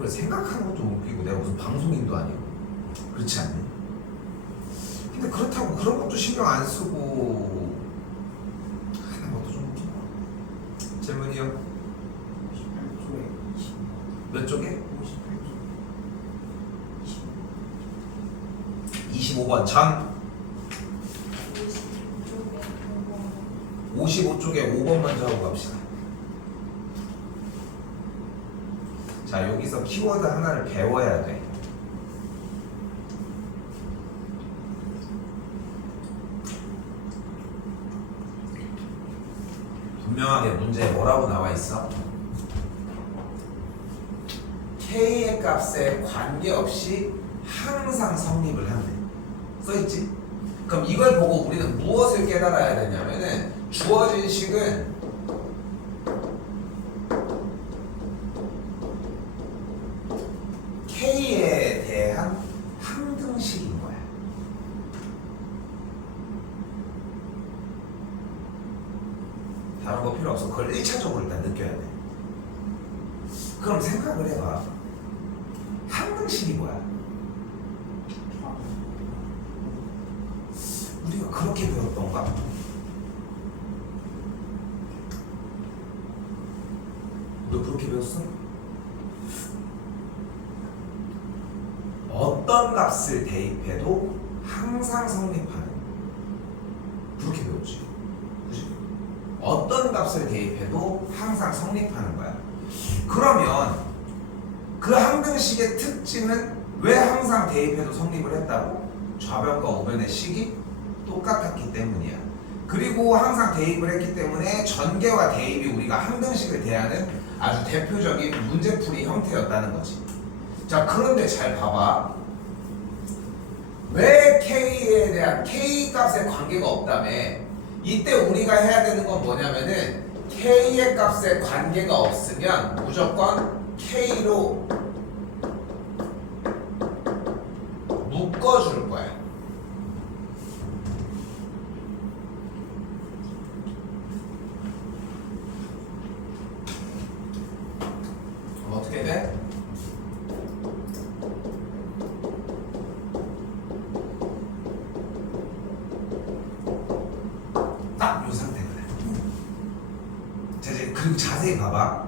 그걸 생각하는 것도 웃기고 내가 무슨 방송인도 아니고 그렇지 않니? 근데 그렇다고 그런 것도 신경 안 쓰고 하는 것도 좀 웃기고. 질문이요? 58조에 20. 몇 쪽에? 58조. 25번 전 55쪽에 55쪽에 5번 먼저 하고 갑시다. 자, 여기서 키워드 하나를 배워야 돼. 분명하게 문제에 뭐라고 나와 있어? K의 값에 관계없이 항상 성립을 한대. 써있지? 그럼 이걸 보고 우리는 무엇을 깨달아야 되냐면은 주어진 식은 K에 대한 항등식인 거야. 다른 거 필요 없어. 그걸 1차적으로 일단 느껴야 돼. 그럼 생각을 해봐. 항등식이 뭐야? 우리가 그렇게 배웠던가? 너 그렇게 배웠어? 어떤 값을 대입해도 항상 성립하는, 그렇게 배웠지. 그치? 어떤 값을 대입해도 항상 성립하는 거야. 그러면 그 항등식의 특징은 왜 항상 대입해도 성립을 했다고? 좌변과 우변의 식이 똑같았기 때문이야. 그리고 항상 대입을 했기 때문에 전개와 대입이 우리가 항등식을 대하는 아주 대표적인 문제풀이 형태였다는 거지. 자, 그런데 잘 봐봐. 왜 K에 대한 K 값에 관계가 없다며? 이때 우리가 해야 되는 건 뭐냐면은 K의 값에 관계가 없으면 무조건 K로 묶어줄 거야. 어떻게 돼? 딱 이 상태거든. 자, 이제 그리고 자세히 봐봐.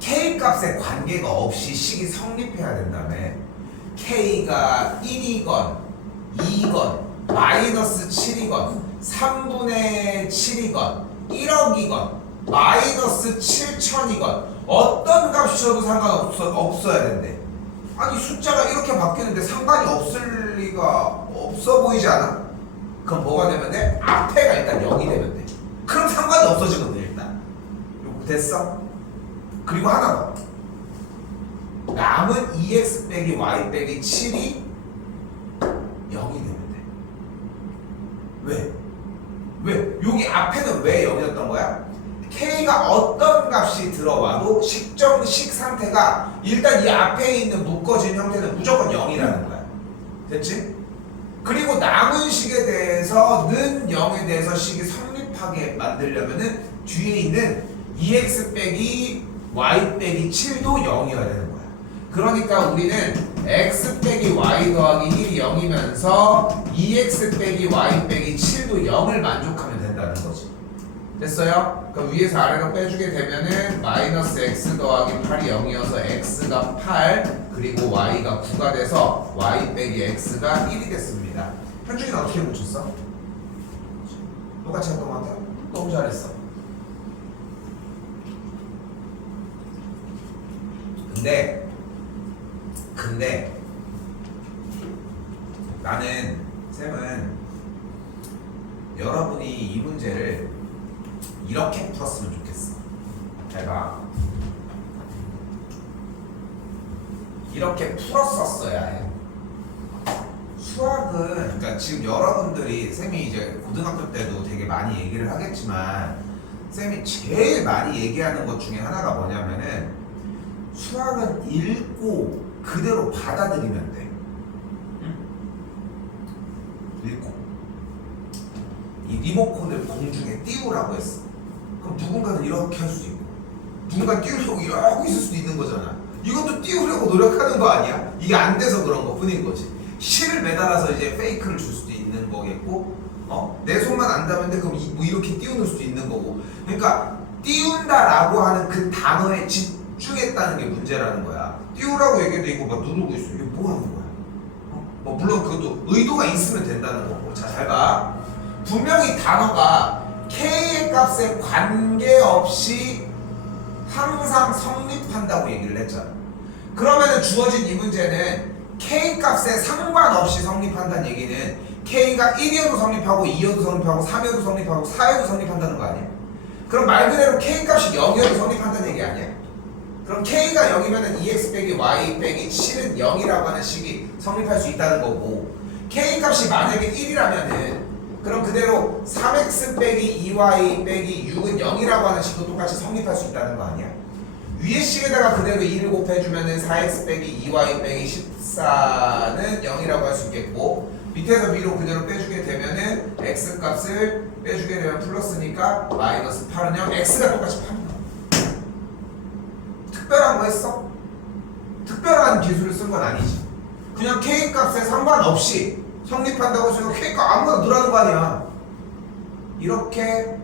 K 값에 관계가 없이 식이 성립해야 된다며. K가 1이건 2건 마이너스 7이건 3분의 7이건 1억이건 마이너스 7천이건 어떤 값이어도 상관없어야 된대. 아니 숫자가 이렇게 바뀌는데 상관이 없을 리가 없어 보이지 않아? 그럼 뭐가 되면 돼? 앞에가 일단 0이 되면 돼. 그럼 상관이 없어지거든 일단. 요거 됐어? 그리고 하나 더. 남은 2x 빼기 y 빼기 7이 0이 되면 돼. 왜? 왜? 여기 앞에는 왜 0이었던 거야? K가 어떤 값이 들어와도 식정식 상태가 일단 이 앞에 있는 묶어진 형태는 무조건 0이라는 거야. 됐지? 그리고 남은 식에 대해서는 0에 대해서 식이 성립하게 만들려면은 뒤에 있는 2x 빼기 y 빼기 7도 0이어야 되는 거야. 그러니까 우리는 x 빼기 y 더하기 1이 0이면서 2x 빼기 y 빼기 7도 0을 만족하면 된다는 거지. 됐어요? 그럼 위에서 아래로 빼주게 되면은 마이너스 x 더하기 8이 0이어서 x가 8 그리고 y가 9가 돼서 y 빼기 x가 1이 됐습니다. 현준이는 어떻게 묻혔어? 똑같이 했던 것 같아? 너무 잘했어. 근데 나는 쌤은 여러분이 이 문제를 이렇게 풀었으면 좋겠어. 잘 봐. 이렇게 풀었었어야 해. 수학은 그러니까 지금 여러분들이 쌤이 이제 고등학교 때도 되게 많이 얘기를 하겠지만 쌤이 제일 많이 얘기하는 것 중에 하나가 뭐냐면은 수학은 읽고 그대로 받아들이면 돼. 읽고 이 리모컨을 공중에 띄우라고 했어. 그럼 누군가는 이렇게 할 수도 있고 누군가 띄우려고 이러고 있을 수도 있는 거잖아. 이것도 띄우려고 노력하는 거 아니야? 이게 안 돼서 그런 거 뿐인 거지. 실을 매달아서 이제 페이크를 줄 수도 있는 거겠고, 내 손만 안 닿으면 돼. 그럼 뭐 이렇게 띄우는 수도 있는 거고. 그러니까 띄운다라고 하는 그 단어에 집중했다는 게 문제라는 거야. 띄우라고 얘기해도 이거 막 누르고 있어. 이게 뭐 하는 거야? 뭐 물론 그것도 의도가 있으면 된다는 거고. 자, 잘 봐. 분명히 단어가 K의 값에 관계없이 항상 성립한다고 얘기를 했잖아. 그러면은 주어진 이 문제는 K 값에 상관없이 성립한다는 얘기는 K가 1이어도 성립하고 2여도 성립하고 3이어도 성립하고 4여도 성립한다는 거 아니야? 그럼 말 그대로 K 값이 0이어도 성립한다는 얘기 아니야? 그럼 K가 0이면은 2x 빼기 y 빼기 7은 0이라고 하는 식이 성립할 수 있다는 거고, K 값이 만약에 1이라면은 그럼 그대로 3x 빼기 2y 빼기 6은 0이라고 하는 식도 똑같이 성립할 수 있다는 거 아니야? 위에 식에다가 그대로 2를 곱해주면은 4x 빼기 2y 빼기 14는 0이라고 할 수 있겠고, 밑에서 위로 그대로 빼주게 되면은 x 값을 빼주게 되면 플러스니까 마이너스 8은 0, x가 똑같이 8이야. 특별한 거 했어? 특별한 기술을 쓴 건 아니지. 그냥 k 값에 상관없이 성립한다고 해서 K가 아무거나 넣으라는 거 아니야. 이렇게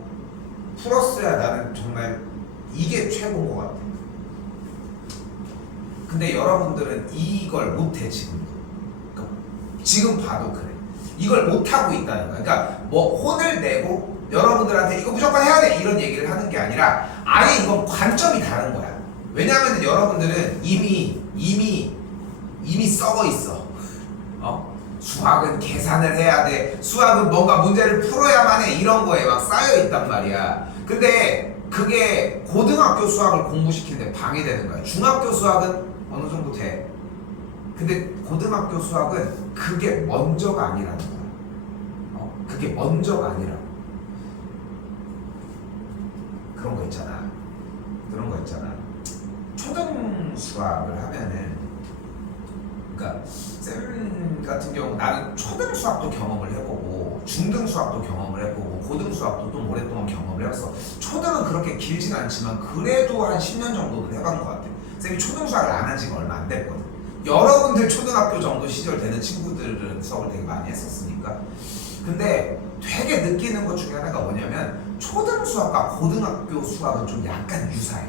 풀었어야 나는 정말 이게 최고인 것 같아. 근데 여러분들은 이걸 못해 지금도. 그러니까 지금 봐도 그래. 이걸 못하고 있다는 거야. 그러니까 뭐 혼을 내고 여러분들한테 이거 무조건 해야 돼 이런 얘기를 하는 게 아니라 아예 이건 관점이 다른 거야. 왜냐하면 여러분들은 이미 썩어 있어. 수학은 계산을 해야 돼. 수학은 뭔가 문제를 풀어야만 해. 이런 거에 막 쌓여 있단 말이야. 근데 그게 고등학교 수학을 공부시키는데 방해되는 거야. 중학교 수학은 어느 정도 돼. 근데 고등학교 수학은 그게 먼저가 아니라는 거야. 그게 먼저가 아니라고. 그런 거 있잖아. 초등 수학을 하면은, 그러니까 쌤 같은 경우 나는 초등 수학도 경험을 해보고 중등 수학도 경험을 해보고 고등 수학도 좀 오랫동안 경험을 해봤어. 초등은 그렇게 길진 않지만 그래도 한 10년 정도는 해본 것 같아. 쌤이 초등 수학을 안 한 지가 얼마 안 됐거든. 여러분들 초등학교 정도 시절 되는 친구들은 수학을 되게 많이 했었으니까. 근데 되게 느끼는 것 중에 하나가 뭐냐면 초등 수학과 고등학교 수학은 좀 약간 유사해.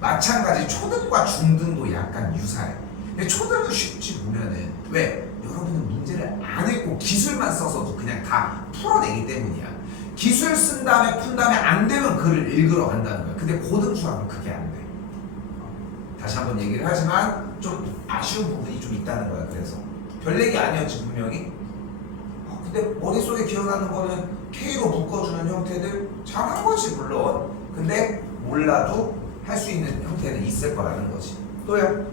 마찬가지 초등과 중등도 약간 유사해. 근데 초등은 쉽지 보면은 왜? 여러분은 문제를 안 읽고 기술만 써서도 그냥 다 풀어내기 때문이야. 기술 쓴 다음에 푼 다음에 안 되면 글을 읽으러 간다는 거야. 근데 고등 수학은 그게 안 돼. 다시 한번 얘기를 하지만 좀 아쉬운 부분이 좀 있다는 거야. 그래서 별 얘기 아니었지 분명히. 근데 머릿속에 기억나는 거는 K로 묶어주는 형태들 잘한 거지 물론. 근데 몰라도 할 수 있는 형태는 있을 거라는 거지. 또요?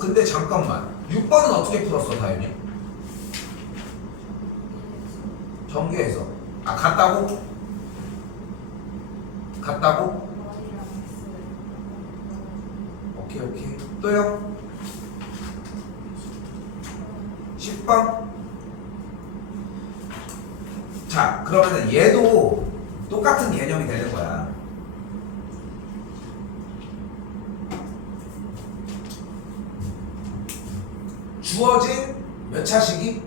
근데 잠깐만. 6번은 어떻게 풀었어, 다윤이? 전개해서. 같다고? 오케이. 또요? 10번? 자, 그러면은 얘도 똑같은 개념이 되는 거야. 주어진 몇 차식이?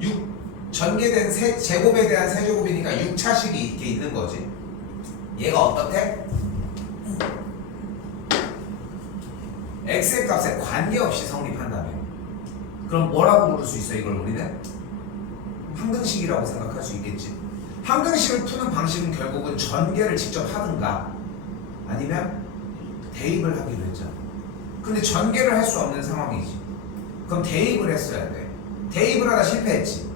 6 전개된 제곱에 대한 세제곱이니까 6차식이 이렇게 있는 거지. 얘가 어떻대? x의 값에 관계없이 성립한다며. 그럼 뭐라고 부를 수 있어 이걸 우리는? 항등식이라고 생각할 수 있겠지. 항등식을 푸는 방식은 결국은 전개를 직접 하든가 아니면 대입을 하기로 했잖아. 근데 전개를 할 수 없는 상황이지. 그럼 대입을 했어야 돼. 대입을 하다 실패했지.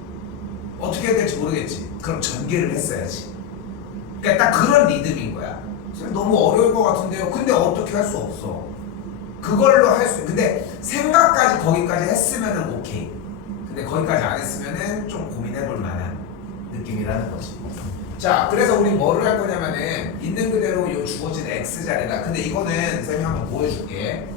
어떻게 해야 될지 모르겠지. 그럼 전개를 했어야지. 그러니까 딱 그런 리듬인 거야. 너무 어려울 것 같은데요. 근데 어떻게 할 수 없어. 그걸로 할 수. 근데 생각까지 거기까지 했으면은 오케이. 근데 거기까지 안 했으면은 좀 고민해볼 만한 느낌이라는 거지. 자, 그래서 우리 뭐를 할 거냐면은 있는 그대로 요 주어진 x 자리다. 근데 이거는 쌤이 한번 보여줄게.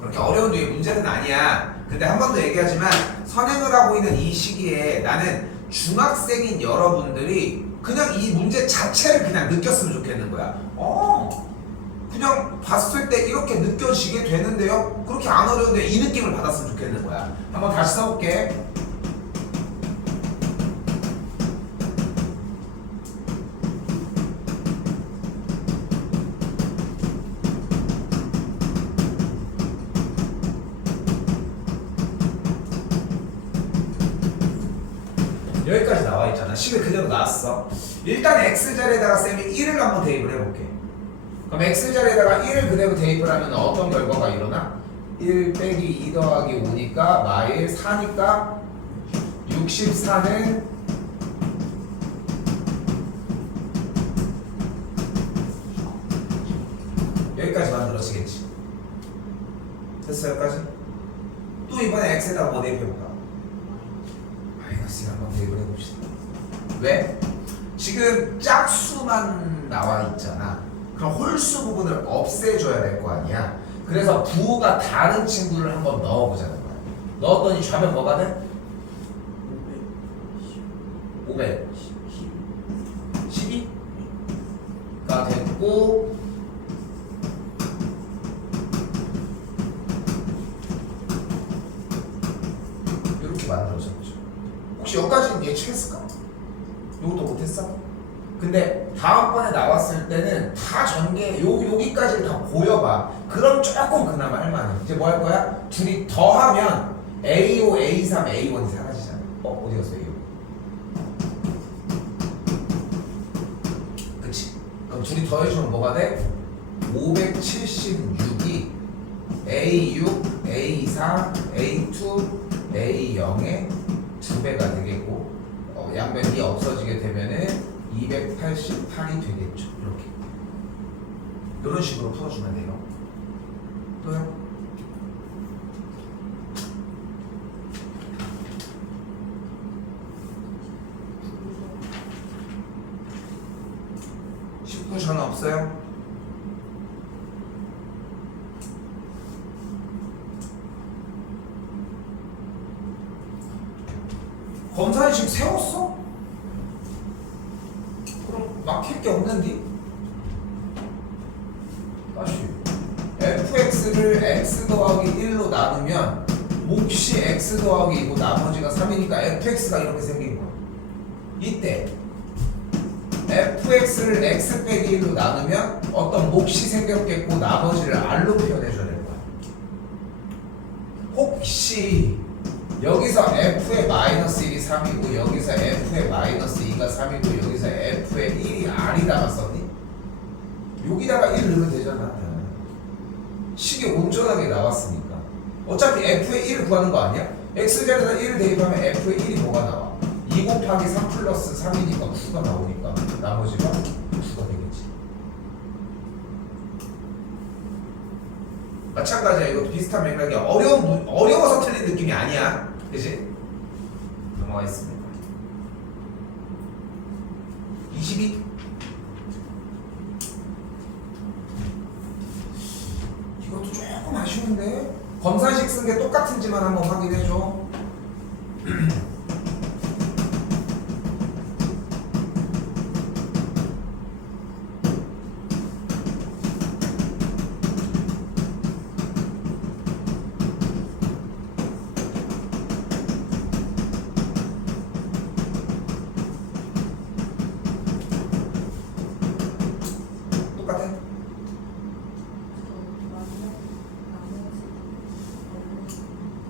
그렇게 어려운 류의 문제는 아니야. 근데 한 번 더 얘기하지만 선행을 하고 있는 이 시기에 나는 중학생인 여러분들이 그냥 이 문제 자체를 그냥 느꼈으면 좋겠는 거야. 그냥 봤을 때 이렇게 느껴지게 되는데요. 그렇게 안 어려운데 이 느낌을 받았으면 좋겠는 거야. 한번 다시 써볼게. 여기까지 나와 있잖아. 식을 그대로 나왔어. 일단 x자리에다가 쌤이 1을 한번 대입을 해볼게. 그럼 x자리에다가 1을 그대로 대입을 하면 어떤 결과가 일어나? 1 빼기 2 더하기 5니까 마일 4니까 64는 여기까지 만들어지겠지. 됐어 여기까지? 또 이번에 x에다가 뭐 대입해볼까? 마이너스 1 한번 대입을 해봅시다. 왜? 지금 짝수만 나와 있잖아. 그럼 홀수 부분을 없애줘야 될 거 아니야. 그래서 부호가 다른 친구를 한번 넣어보자는 거야. 넣었더니 좌변 뭐가 돼? 512가 됐고 이렇게 만들어졌죠. 혹시 여기까지는 예측했을까? 이것도 못했어? 근데 다음번에 나왔을 때는 다 전개 여기까지를 다 보여봐. 그럼 조금 그나마 할만해. 이제 뭐 할 거야? 둘이 더하면 A5, A3, A1이 사라지잖아. 어디 갔어 A5? 그치? 그럼 둘이 더해주면 뭐가 돼? 576이 A6, A4, A2, A0의 2배가 되겠고 양변이 없어지게 되면은 288이 되겠죠. 이렇게 이런 식으로 풀어주면 돼요. 또요? (10분) 전화 없어요? 검사의식 세웠어? 그럼 막힐 게 없는데? 다시 fx를 x 더하기 1로 나누면 몫이 x 더하기 2고 나머지가 3이니까 fx가 이렇게 생긴 거야. 이때 fx를 x 빼기 1로 나누면 어떤 몫이 생겼겠고 나머지를 r로 표현해줘야 될 거야. 혹시 여기서 f의 마이너스 1이 3이고 여기서 f의 마이너스 2가 3이고 여기서 f의 1이 r이다가 썼니? 여기다가 1 넣으면 되잖아. 식이 온전하게 나왔으니까. 어차피 f의 1을 구하는 거 아니야? x자리에다 1을 대입하면 f의 1이 뭐가 나와? 2 곱하기 3 플러스 3이니까 9가 나오니까 나머지가 9가 되겠지. 마찬가지야. 이것도 비슷한 맥락이야. 어려워서 틀린 느낌이 아니야. 그치? 넘어가 있습니다. 22. 이것도 조금 아쉬운데? 검사식 쓴 게 똑같은지만 한번 확인해줘.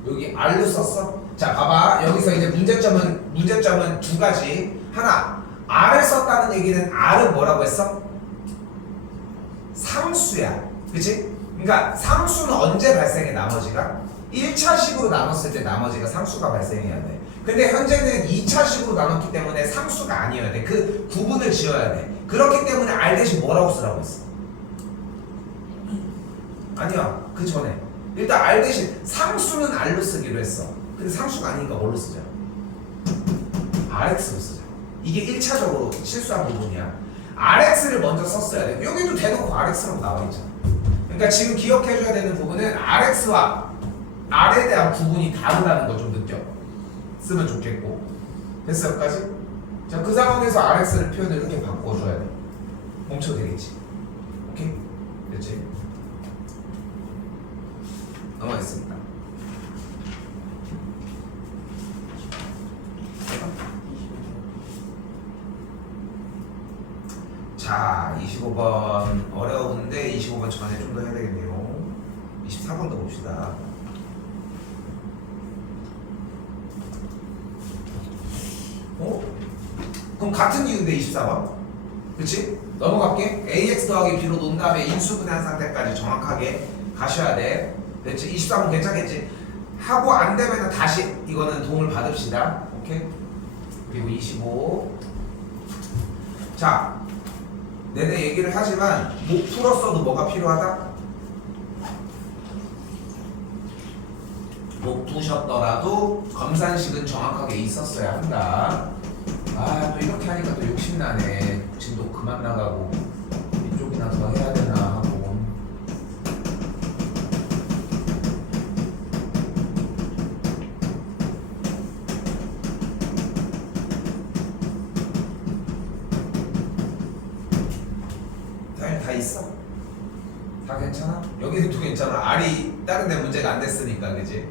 여기 R로 썼어? 자 봐봐. 여기서 이제 문제점은 두 가지. 하나, R을 썼다는 얘기는 R은 뭐라고 했어? 상수야. 그치? 그러니까 상수는 언제 발생해? 나머지가 1차식으로 나눴을 때 나머지가 상수가 발생해야 돼. 근데 현재는 2차식으로 나눴기 때문에 상수가 아니어야 돼. 그 구분을 지어야 돼. 그렇기 때문에 R 대신 뭐라고 쓰라고 했어? 아니야. 그 전에 일단 R 대신 상수는 R로 쓰기로 했어. 근데 상수가 아니니까 뭘로 쓰자? RX로 쓰자. 이게 1차적으로 실수한 부분이야. RX를 먼저 썼어야 돼. 여기도 대놓고 RX라고 나와 있잖아. 그러니까 지금 기억해줘야 되는 부분은 RX와 R에 대한 구분이 다르다는 거 좀 느껴. 쓰면 좋겠고. 됐어 여기까지? 자, 그 상황에서 RX를 표현을 이렇게 바꿔줘야 돼. 멈춰도 되겠지. 오케이? 됐지? 넘어가겠습니다. 자, 25번 어려운데 25번 전에 좀 더 해야 되겠네요. 24번도 봅시다. 그럼 같은 이유인데 24번. 그치? 넘어갈게. AX 더하기 B로 놓은 다음에 인수분해한 상태까지 정확하게 가셔야 돼. 됐지? 24번 괜찮겠지? 하고 안 되면 다시 이거는 도움을 받읍시다. 오케이? 그리고 25. 자, 내내 얘기를 하지만 못 풀었어도 뭐가 필요하다? 못 푸셨더라도 검산식은 정확하게 있었어야 한다. 아, 또 이렇게 하니까 또 욕심나네. 진도 그만 나가고 이쪽이나 더 해야 되나 하고. 다 있어? 다 괜찮아? 여기도 괜찮아. R이 다른 데 문제가 안 됐으니까, 그지?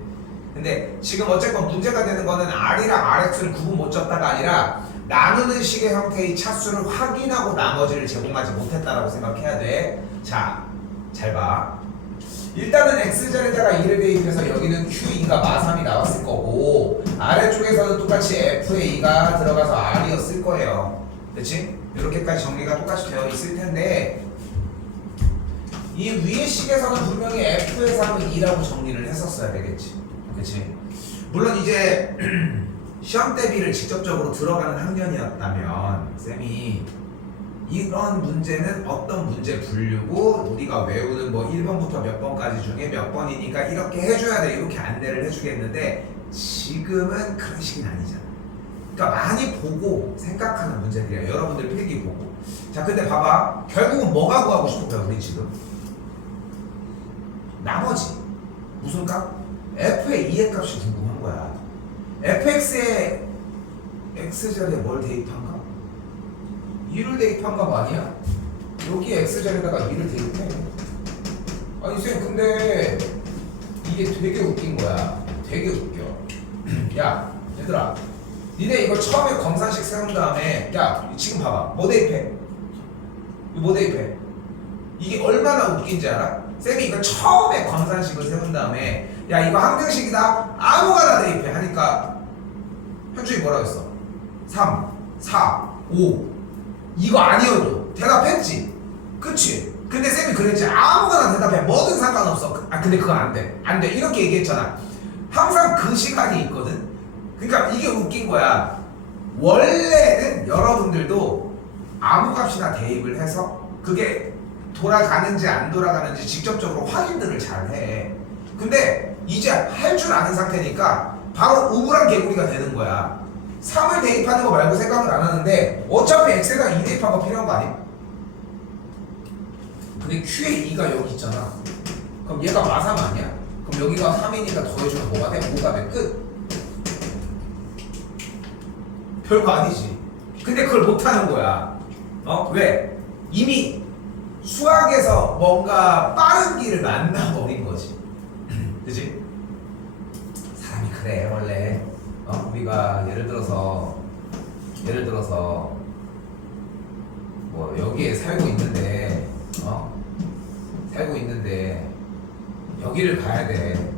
근데 지금 어쨌건 문제가 되는 거는 R이랑 RX를 구분 못 졌다가 아니라 나누는 식의 형태의 차수를 확인하고 나머지를 제공하지 못했다라고 생각해야 돼. 자, 잘 봐. 일단은 X자리에다가 2를 대입해서 여기는 Q2가 마3이 나왔을 거고 아래쪽에서는 똑같이 F에 2가 들어가서 R이었을 거예요. 그치? 이렇게까지 정리가 똑같이 되어 있을 텐데 이 위의 식에서는 분명히 F의 3은 2라고 정리를 했었어야 되겠지. 그치? 물론 이제 시험 대비를 직접적으로 들어가는 학년이었다면 쌤이 이런 문제는 어떤 문제 분류고 우리가 외우는 뭐 1번부터 몇 번까지 중에 몇 번이니까 이렇게 해줘야 돼 이렇게 안내를 해주겠는데 지금은 그런 식은 아니잖아. 그러니까 많이 보고 생각하는 문제들이야. 여러분들 필기 보고. 자, 근데 봐봐. 결국은 뭐가 구하고 싶은 거야 우리 지금? 나머지 무슨 값? f의 2의 값이 궁금한 거야. fx의 x자리에 뭘 대입한가? 2를 대입한 값 아니야? 여기 x자리에다가 2를 대입해. 아니 쌤 근데 이게 되게 웃긴 거야. 되게 웃겨. 야 얘들아 니네 이거 처음에 검산식 세운 다음에 야 지금 봐봐 뭐 대입해? 뭐 대입해? 이게 얼마나 웃긴지 알아? 쌤이 이거 처음에 검산식을 세운 다음에 야 이거 항등식이다 아무거나 대입해 하니까 현준이 뭐라고 했어? 3, 4, 5 이거 아니어도 대답했지? 그치? 근데 쌤이 그랬지 아무거나 대답해 뭐든 상관없어. 아 근데 그건 안돼 안돼 이렇게 얘기했잖아. 항상 그 시간이 있거든. 그러니까 이게 웃긴 거야. 원래는 여러분들도 아무 값이나 대입을 해서 그게 돌아가는지 안 돌아가는지 직접적으로 확인들을 잘해. 근데 이제 할 줄 아는 상태니까 바로 우물안 개구리가 되는 거야. 3을 대입하는 거 말고 생각을 안 하는데 어차피 x에다 2 대입한 거 필요한 거 아니야? 근데 q에 2가 여기 있잖아. 그럼 얘가 마3 아니야? 그럼 여기가 3이니까 더해주면 뭐가 돼? 5가 돼. 끝. 별거 아니지. 근데 그걸 못하는 거야. 왜? 이미 수학에서 뭔가 빠른 길을 만나버린 거지. 그치? 사람이 그래 원래. 우리가 예를 들어서 뭐 여기에 살고 있는데 여기를 가야 돼.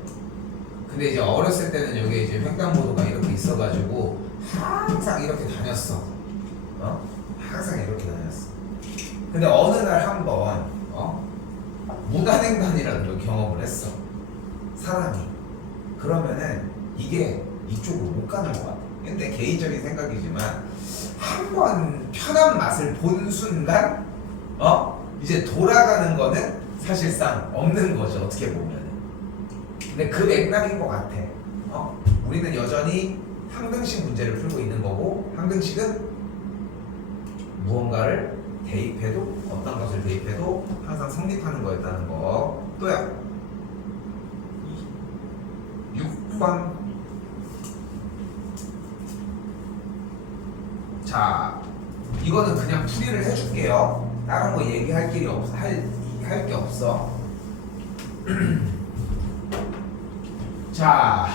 근데 이제 어렸을 때는 여기에 이제 횡단보도가 이렇게 있어가지고 항상 이렇게 다녔어. 항상 이렇게 다녔어. 근데 어느 날 한번 무단횡단이라는 걸 경험을 했어. 사람이. 그러면은 이게 이쪽으로 못 가는 것 같아. 근데 개인적인 생각이지만 한번 편한 맛을 본 순간 이제 돌아가는 거는 사실상 없는 거죠. 어떻게 보면. 근데 그 맥락인 것 같아. 우리는 여전히 항등식 문제를 풀고 있는 거고 항등식은 무언가를 대입해도 어떤 것을 대입해도 항상 성립하는 거였다는 거. 또야 6번. 자 이거는 그냥 풀이를 해줄게요. 다른 거 얘기할 길이 없어. 할 게 없어. 자,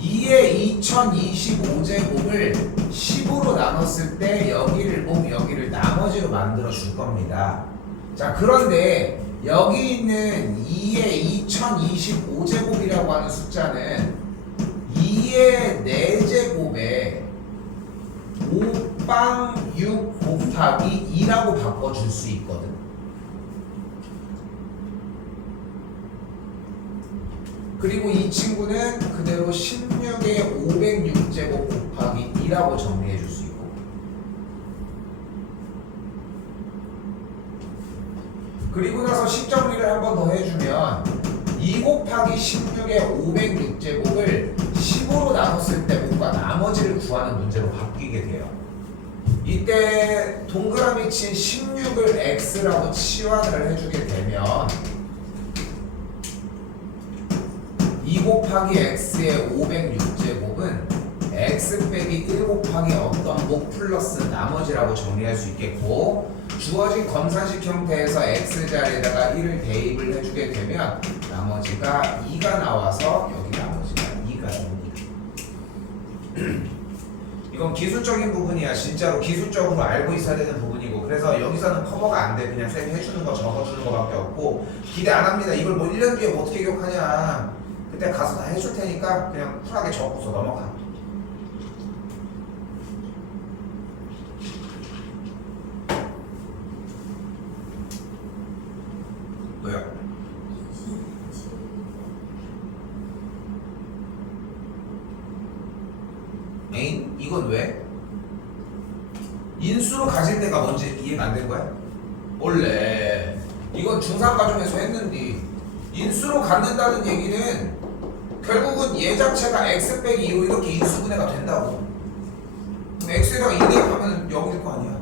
2의 2025제곱을 10으로 나눴을 때 여기를 여기를 나머지로 만들어 줄 겁니다. 자, 그런데 여기 있는 2의 2025제곱이라고 하는 숫자는 2의 4제곱에 5빵 6 곱하기 2라고 바꿔줄 수 있거든. 그리고 이 친구는 그대로 16의 506제곱 곱하기 2라고 정리해 줄 수 있고, 그리고 나서 식정리를 한 번 더 해주면 2 곱하기 16의 506제곱을 10으로 나눴을 때 뭔가 나머지를 구하는 문제로 바뀌게 돼요. 이때 동그라미 친 16을 x라고 치환을 해주게 되면 2 곱하기 x의 506제곱은 x 빼기 1 곱하기 어떤 목 플러스 나머지라고 정리할 수 있겠고, 주어진 검산식 형태에서 x자리에다가 1을 대입을 해주게 되면 나머지가 2가 나와서 여기 나머지가 2가 됩니다. 이건 기술적인 부분이야. 진짜로 기술적으로 알고 있어야 되는 부분이고, 그래서 여기서는 커버가 안 돼. 그냥 쌤이 해주는 거 적어주는 거밖에 없고, 기대 안 합니다. 이걸 뭐 1년 뒤에 뭐 어떻게 기억하냐. 그때 가서 다 해줄 테니까 그냥 쿨하게 적고서 넘어가. 뭐야? 에잉? 이건 왜? 인수로 가질 때가 뭔지 이해가 안 된 거야? 원래 이건 중상과정에서 했는데, 인수로 갖는다는 얘기는 결국은 얘 자체가 x 빼기 2로 이렇게 인수분해가 된다고. x에다가 2 대입하면 0일 거 아니야.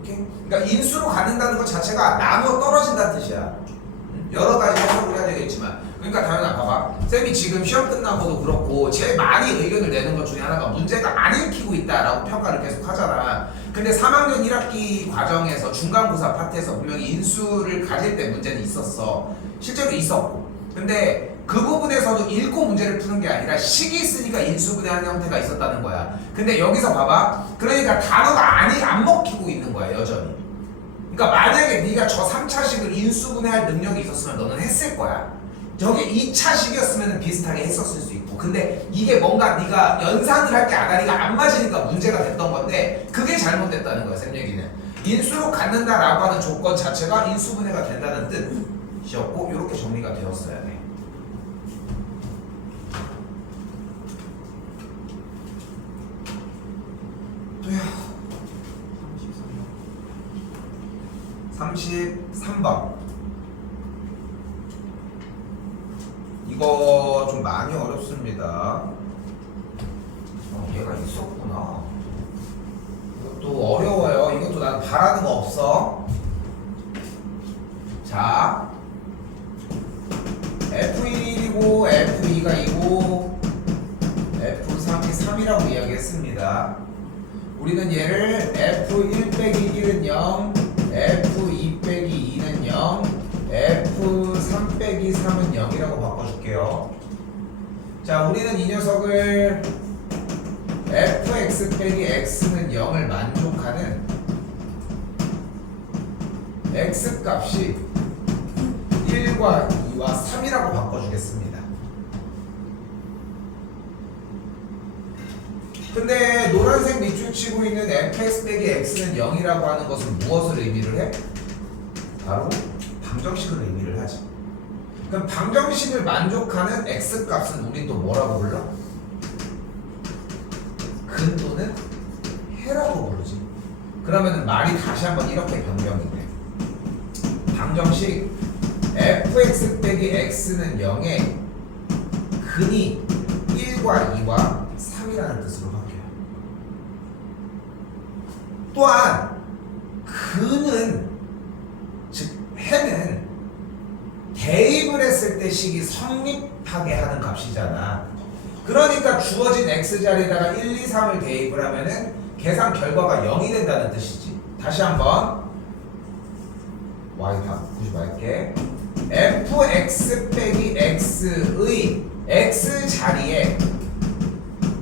오케이? 그러니까 인수로 갖는다는 것 자체가 나누어 떨어진다는 뜻이야. 여러 가지 해석을 해야 되겠지만, 그러니까 다현아 봐봐. 쌤이 지금 시험 끝나고도 그렇고 제일 많이 의견을 내는 것 중에 하나가 문제가 안 읽히고 있다라고 평가를 계속 하잖아. 근데 3학년 1학기 과정에서 중간고사 파트에서 분명히 인수를 가질 때 문제는 있었어. 실제로 있었고. 근데 그 부분에서도 읽고 문제를 푸는 게 아니라 식이 있으니까 인수분해하는 형태가 있었다는 거야. 근데 여기서 봐봐. 그러니까 단어가 안 먹히고 있는 거야, 여전히. 그러니까 만약에 네가 저 3차식을 인수분해할 능력이 있었으면 너는 했을 거야. 저게 2차식이었으면 비슷하게 했었을 수 있고, 근데 이게 뭔가 네가 연산을 할 때 아다리가 안 맞으니까 문제가 됐던 건데, 그게 잘못됐다는 거야. 쌤 얘기는 인수로 갖는다라고 하는 조건 자체가 인수분해가 된다는 뜻이었고, 이렇게 정리가 되었어야 돼. 또야 33번. 이거 좀 많이 어렵습니다. 얘가 있었구나. 이것도 어려워요. 이것도 난 바라는 거 없어. 자, F1이고 F2가 2고 F3이 3이라고 이야기했습니다. 우리는 얘를 F1 빼기 1은 0, F2 빼기 2는 0, F3 빼기 3은 0이라고 바꿔줄게요. 자, 우리는 이 녀석을 fx 빼기 x는 0을 만족하는 x 값이 1과 2와 3이라고 바꿔주겠습니다. 근데 노란색 밑줄 치고 있는 fx 빼기 x는 0이라고 하는 것은 무엇을 의미를 해? 바로 방정식을 의미를 하지. 그럼 방정식을 만족하는 x 값은 우린 또 뭐라고 불러? 근 또는 해라고 부르지. 그러면은 말이 다시 한번 이렇게 변경이 돼. 방정식 fx 빼기 x는 0에 근이 1과 2와 3이라는 뜻으로 바뀌어요. 또한 근은, 즉 해는 대입을 했을 때 식이 성립하게 하는 값이잖아. 그러니까 주어진 x자리에다가 1, 2, 3을 대입을 하면은 계산 결과가 0이 된다는 뜻이지. 다시 한번 y 다 굳이 말게. fx 빼기 x의 x 자리에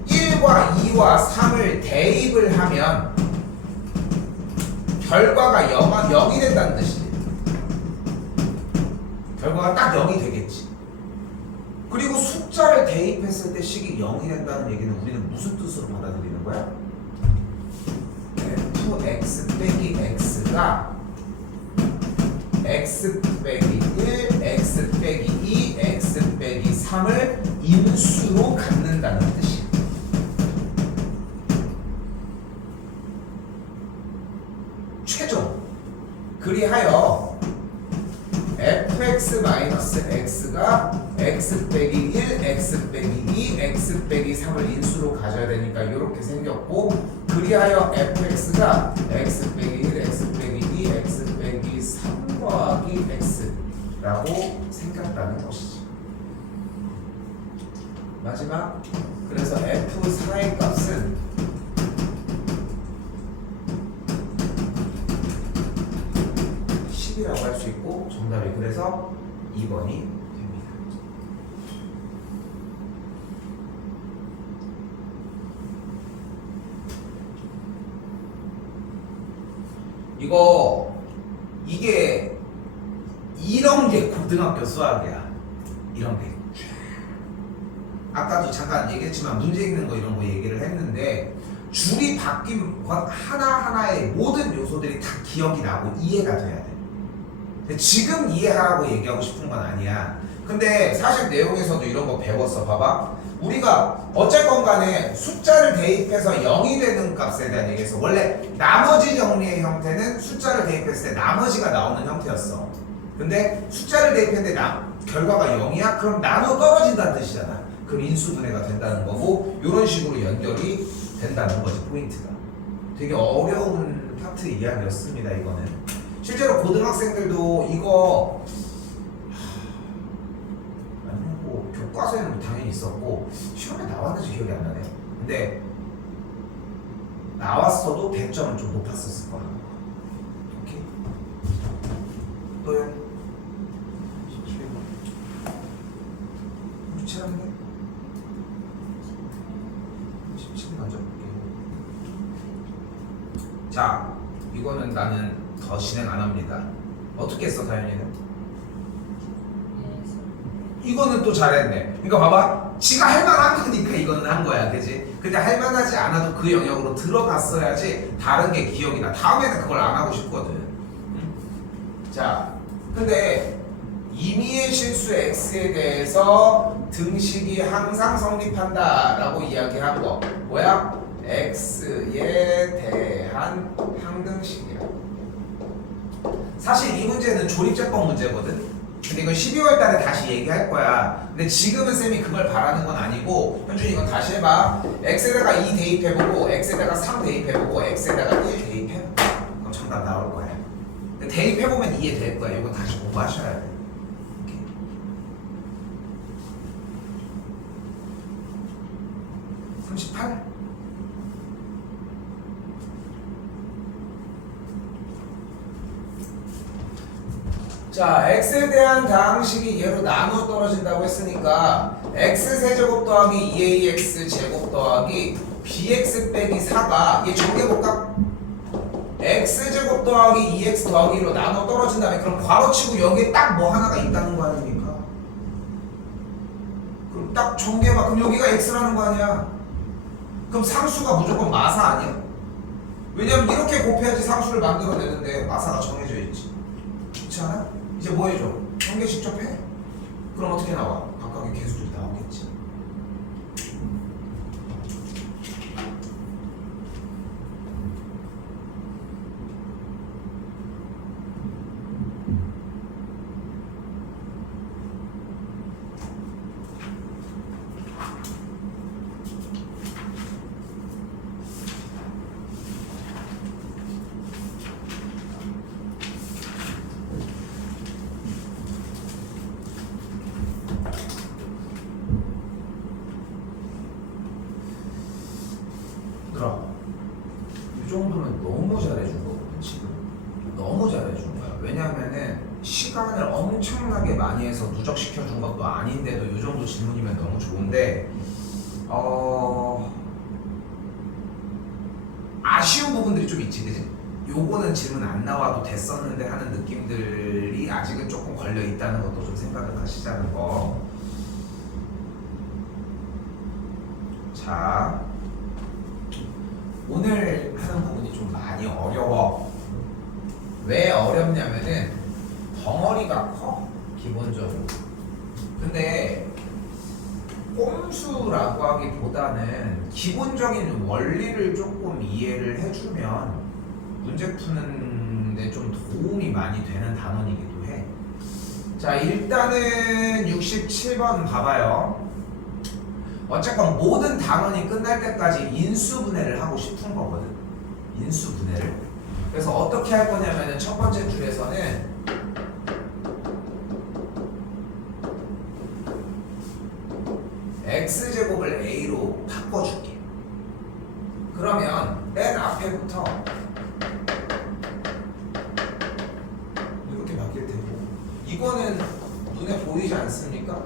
1과 2와 3을 대입을 하면 결과가 0이 된다는 뜻이지. 결과가 딱 0이 되겠지. 그리고 숫자를 대입했을 때 식이 0이 된다는 얘기는 우리는 무슨 뜻으로 받아들이는 거야? fx 빼기 x가 x 빼기 1, x 빼기 2, x 빼기 3을 인수로 갖는다는 뜻이야. 최종. 그리하여 fx-x가 x 빼기 1, x 빼기 2, x 빼기 3을 인수로 가져야 되니까 이렇게 생겼고, 그리하여 fx가 x 빼기 1, x 빼기 2, x 빼기 3 더하기 x라고 생겼다는 것이지. 마지막. 그래서 f4의 값은 라고 할 수 있고, 정답이 그래서 2번이 됩니다. 이게 이런 게 고등학교 수학이야. 이런 게. 아까도 잠깐 얘기했지만 문제 읽는 거 이런 거 얘기를 했는데, 줄이 바뀐 것 하나하나의 모든 요소들이 다 기억이 나고 이해가 돼야 돼. 지금 이해하라고 얘기하고 싶은 건 아니야. 근데 사실 내용에서도 이런 거 배웠어. 봐봐. 우리가 어쨌건 간에 숫자를 대입해서 0이 되는 값에 대한 얘기해서, 원래 나머지 정리의 형태는 숫자를 대입했을 때 나머지가 나오는 형태였어. 근데 숫자를 대입했는데 결과가 0이야? 그럼 나눠 떨어진다는 뜻이잖아. 그럼 인수분해가 된다는 거고, 이런 식으로 연결이 된다는 거지, 포인트가. 되게 어려운 파트 이야기였습니다, 이거는. 실제로 고등학생들도 이거 아니면 뭐 교과서에는 당연히 있었고 시험에 나왔는지 기억이 안 나네. 근데 나왔어도 100점은 좀 높았었을 거야. 오케이. 또요. 17학년? 17 먼저 볼게요. 자, 이거는 나는 더 진행 안 합니다. 어떻게 했어, 다현이는? 이거는 또 잘했네. 그러니까 봐봐. 지가 할만한 거니까 이거는 한 거야. 그지? 근데 할만하지 않아도 그 영역으로 들어갔어야지 다른 게 기억이 나. 다음에는 그걸 안 하고 싶거든. 자, 근데 임의의 실수 x에 대해서 등식이 항상 성립한다 라고 이야기한 거 뭐야? x에 대한 항등식이야. 사실 이 문제는 조립제법 문제거든. 근데 이건 12월 달에 다시 얘기할 거야. 근데 지금은 쌤이 그걸 바라는 건 아니고, 현준이 이건 다시 해봐. x에다가 2 대입해보고, x에다가 3 대입해보고, x에다가 1 대입해봐. 그럼 정답 나올 거야. 근데 대입해보면 이해될 거야. 이거 다시 공부하셔야 돼. 38? 자, x에 대한 다항식이 얘로 나누어 떨어진다고 했으니까 x세제곱 더하기 2ax 제곱 더하기 bx 빼기 4가 얘 정리해볼까? x제곱 더하기 2x 더하기 1로 나누어 떨어진다면 그럼 괄호치고 여기에 딱 뭐 하나가 있다는 거 아닙니까? 그럼 딱 정리해봐. 그럼 여기가 x라는 거 아니야? 그럼 상수가 무조건 마사 아니야? 왜냐면 이렇게 곱해야지 상수를 만들어내는데 마사가 정해져 있지. 그렇지 않아? 이제 뭐 해줘? 전개 직접 해. 그럼 어떻게 나와? 각각의 개수들이 나오겠지. 너무 잘해준 거야. 왜냐면은 시간을 엄청나게 많이 해서 누적시켜준 것도 아닌데도 이 정도 질문이면 너무 좋은데 아쉬운 부분들이 좀 있지, 그지? 요거는 질문 안 나와도 됐었는데 하는 느낌들이 아직은 조금 걸려 있다는 것도 좀 생각을 하시자는 거. 자, 오늘 하는 부분이 좀 많이 어려워. 왜 어렵냐면은 덩어리가 커, 기본적으로. 근데 꼼수라고 하기보다는 기본적인 원리를 조금 이해를 해주면 문제 푸는데 좀 도움이 많이 되는 단원이기도 해. 자, 일단은 67번 봐봐요. 어쨌건 모든 단원이 끝날 때까지 인수분해를 하고 싶은 거거든. 인수분해를. 그래서 어떻게 할 거냐면은 첫 번째 줄에서는 x제곱을 a로 바꿔줄게. 그러면 맨 앞에부터 이렇게 바뀔 테고, 이거는 눈에 보이지 않습니까?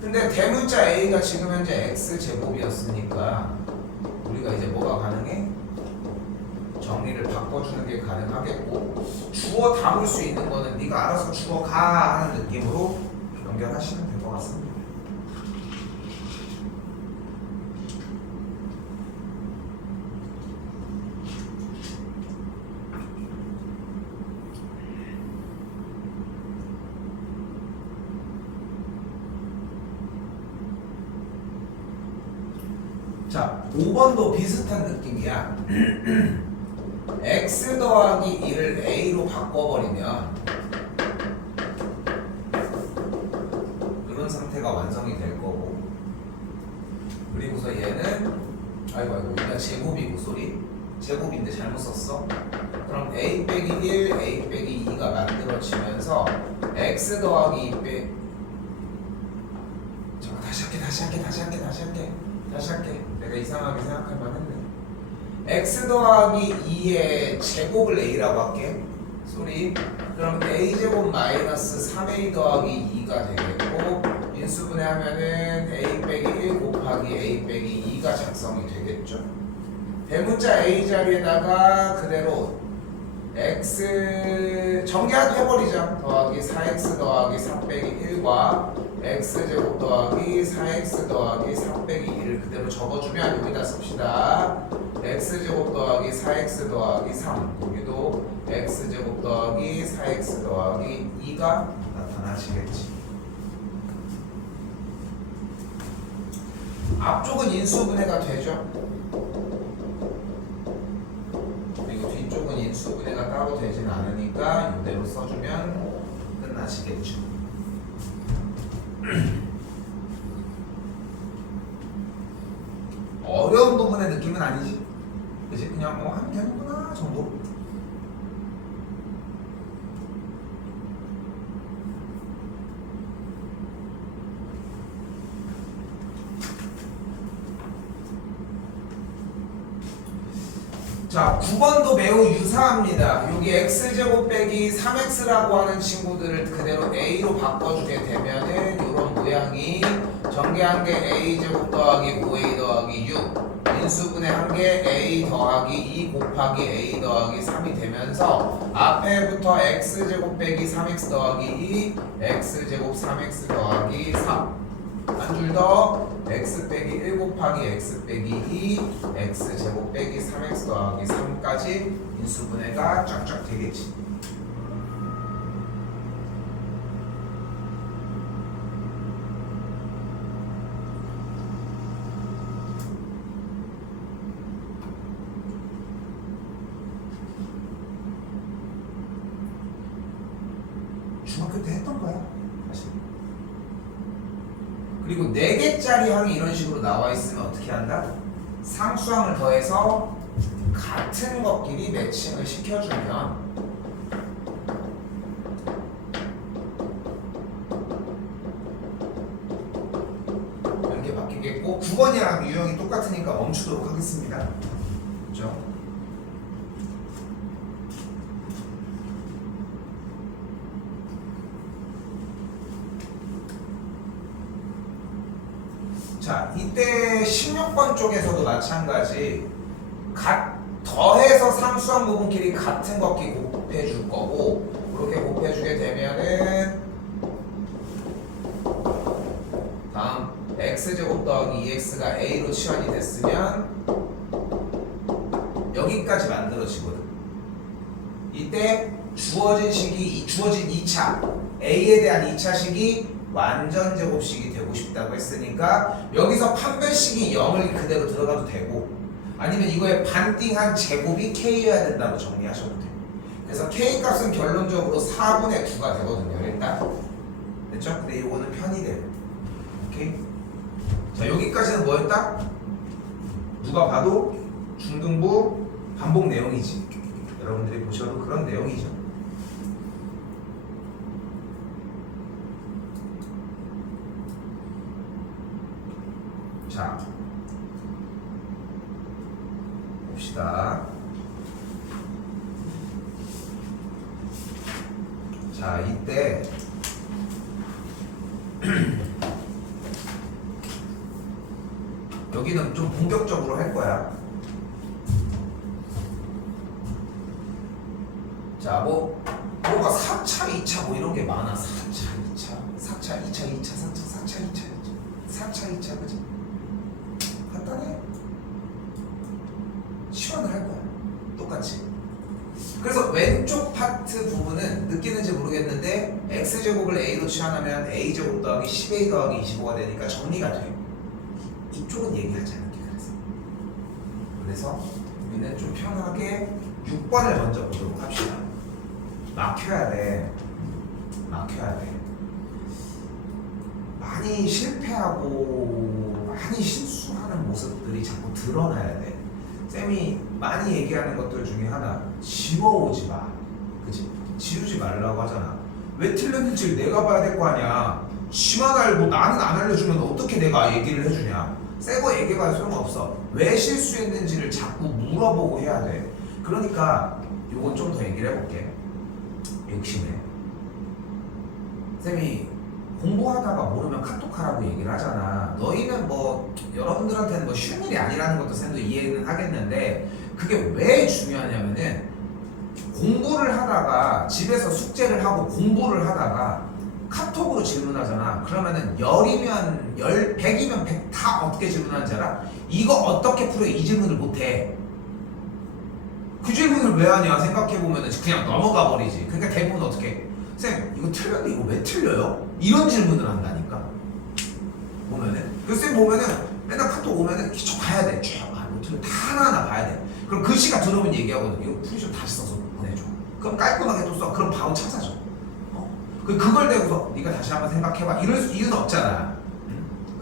근데 대문자 a가 지금 현재 x제곱이었으니까 우리가 이제 뭐가 가능해? 정리를 바꿔주는 게 가능하겠고, 주어 담을 수 있는 거는 네가 알아서 주어 가 하는 느낌으로 연결하시면 될 것 같습니다. 자, 5번도 비슷한 느낌이야. x 더하기 1을 a로 바꿔버리면 이런 상태가 완성이 될 거고, 그리고서 얘는 아이고 여기가 제곱이고, 쏘리 제곱인데 잘못 썼어. 그럼 a 빼기 1, a 빼기 2가 만들어지면서 x 더하기 2 빼 잠깐 다시 할게. 내가 이상하게 생각할 만했네. x 더하기 2의 제곱을 a라고 할게. 쏘리. 그럼 a제곱 마이너스 3a 더하기 2가 되겠고, 인수분해하면은 a 빼기 1 곱하기 a 빼기 2가 작성이 되겠죠. 대문자 a 자리에다가 그대로 x 정리해버리자. 더하기 4x 더하기 4 빼기 1과 x제곱 더하기 4x 더하기 3 빼기 2를 그대로 적어주면 여기다 씁시다. x제곱 더하기 4x 더하기 3, 여기도 x제곱 더하기 4x 더하기 2가 나타나시겠지. 앞쪽은 인수분해가 되죠. 그리고 뒤쪽은 인수분해가 따로 되진 않으니까 이대로 써주면 끝나시겠죠. 어려운 부분의 느낌은 아니지, 그치? 그냥 뭐 하면 되는구나 정도. 자, 9번도 매우 유사합니다. 여기 x제곱 빼기 3x라고 하는 친구들을 그대로 a로 바꿔주게 되면은 이런 모양이 전개한 게 a제곱 더하기 5a 더하기 6, 인수분해 한 게 a 더하기 2 곱하기 a 더하기 3이 되면서 앞에부터 x제곱 빼기 3x 더하기 2, x제곱 3x 더하기 3, 한 줄 더 x 빼기 1 곱하기 x 빼기 2, x 제곱 빼기 3x 더하기 3까지 인수분해가 쫙쫙 되겠지. 중학교 때 했던 거야 사실. 그리고 4개짜리 항이 이런 식으로 나와 있으면 어떻게 한다? 상수항을 더해서 같은 것끼리 매칭을 시켜주면 이렇게 바뀌겠고, 6번이랑 유형이 똑같으니까 멈추도록 하겠습니다. 그죠? 자, 이때 16번 쪽에서도 마찬가지 더해서 상수한 부분끼리 같은 곱기 곱해줄 거고, 그렇게 곱해주게 되면은 다음 x제곱 더하기 2x가 a로 치환이 됐으면 여기까지 만들어지거든. 이때 주어진 식이 주어진 2차 a에 대한 2차식이 완전 제곱식이 되고 싶다고 했으니까 여기서 판별식이 0을 그대로 들어가도 되고, 아니면 이거의 반띵한 제곱이 k여야 된다고 정리하셔도 돼요. 그래서 k 값은 결론적으로 4분의 9가 되거든요. 일단 됐죠? 근데 이거는 편이 돼요. 오케이? 자, 여기까지는 뭐였다? 누가 봐도 중등부 반복 내용이지. 여러분들이 보셔도 그런 내용이죠. 자, 봅시다. 자, 이때 여기는 좀 본격적으로 할 거야. 자, 뭐가 4차, 2차 뭐 이런 게 많아. 4차, 2차, 4차, 2차, 2차, 4차, 4차, 2차, 4차, 2차, 그지? 간단해. 시연을 할 거야. 똑같이. 그래서 왼쪽 파트 부분은 느끼는지 모르겠는데 x제곱을 a로 치환하면 a제곱 더하기 10a 더하기 25가 되니까 정리가 돼. 이쪽은 얘기하지 않을게. 그래서 우리는 좀 편하게 6번을 먼저 보도록 합시다. 막혀야 돼. 많이 실패하고 많이 실수하는 모습들이 자꾸 드러나야 돼. 쌤이 많이 얘기하는 것들 중에 하나, 지워오지 마. 그치? 지우지 말라고 하잖아. 왜 틀렸는지를 내가 봐야 될 거 아니야. 지만 알고 나는 안 알려주면 어떻게 내가 얘기를 해주냐. 새 거 얘기해봐야 소용없어. 왜 실수했는지를 자꾸 물어보고 해야 돼. 그러니까 요건 좀 더 얘기를 해볼게. 욕심에 쌤이 공부하다가 모르면 카톡하라고 얘기를 하잖아. 너희는 뭐 여러분들한테는 뭐 쉬운 일이 아니라는 것도 쌤도 이해는 하겠는데, 그게 왜 중요하냐면은 공부를 하다가 집에서 숙제를 하고 공부를 하다가 카톡으로 질문하잖아. 그러면은 10이면 10, 100이면 100 다 어떻게 질문하는지 알아? 이거 어떻게 풀어? 이 질문을 못해. 그 질문을 왜 하냐 생각해보면은 그냥 넘어가 버리지. 그러니까 대부분 어떻게 해? 쌤 이거 틀렸는데 이거 왜 틀려요? 이런 질문을 한다니까. 보면은 그 쌤 보면은 맨날 카톡 오면은 쭉 봐야 돼. 쭉 못 틀려 다 하나하나 봐야 돼. 그럼 글씨가 들어오면 얘기하거든. 이거 풀이좀 다시 써서 보내줘. 그럼 깔끔하게 또 써. 그럼 바로 찾아줘. 그걸 대고서 네가 다시 한번 생각해봐. 이럴 수 이유는 없잖아.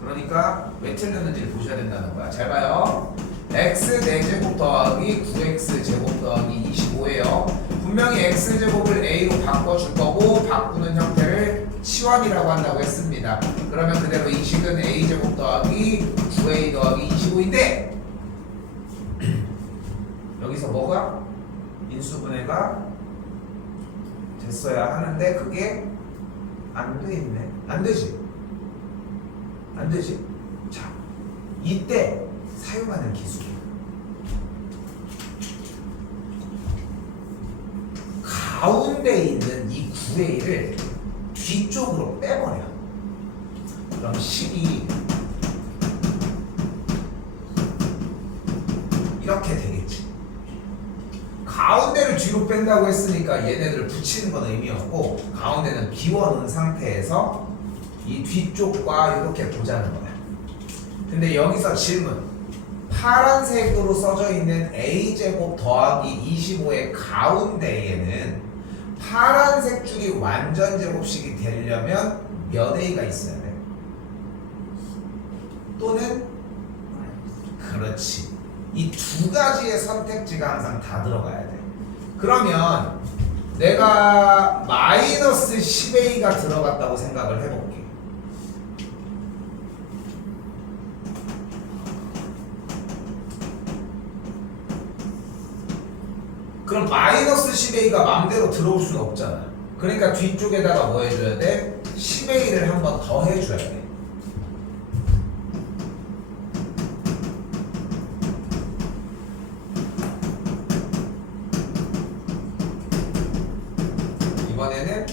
그러니까 왜 틀렸는지를 보셔야 된다는 거야. 잘 봐요. x 4제곱 더하기 9x 제곱 더하기 25예요. 분명히 x제곱을 a로 바꿔줄 거고 바꾸는 형태를 치환이라고 한다고 했습니다. 그러면 그대로 이 식은 a제곱 더하기 9a 더하기 25인데 여기서 뭐가? 인수분해가 됐어야 하는데 그게 안 돼 있네. 안 되지. 자, 이때 사용하는 기술이에요. 가운데 있는 이 9A를 뒤쪽으로 빼버려. 그럼 식이 이렇게 되겠지. 가운데를 뒤로 뺀다고 했으니까 얘네들을 붙이는 건 의미 없고 가운데는 비워놓은 상태에서 이 뒤쪽과 이렇게 보자는 거야. 근데 여기서 질문, 파란색으로 써져 있는 a제곱 더하기 25의 가운데에는 파란색 줄이 완전 제곱식이 되려면 몇 a가 있어야 돼? 또는 그렇지, 이 두 가지의 선택지가 항상 다 들어가야 돼. 그러면 내가 마이너스 10a가 들어갔다고 생각을 해볼게. 그럼 마이너스 10a가 맘대로 들어올 수는 없잖아. 그러니까 뒤쪽에다가 뭐 해줘야 돼? 10a를 한 번 더 해줘야 돼. 이번에는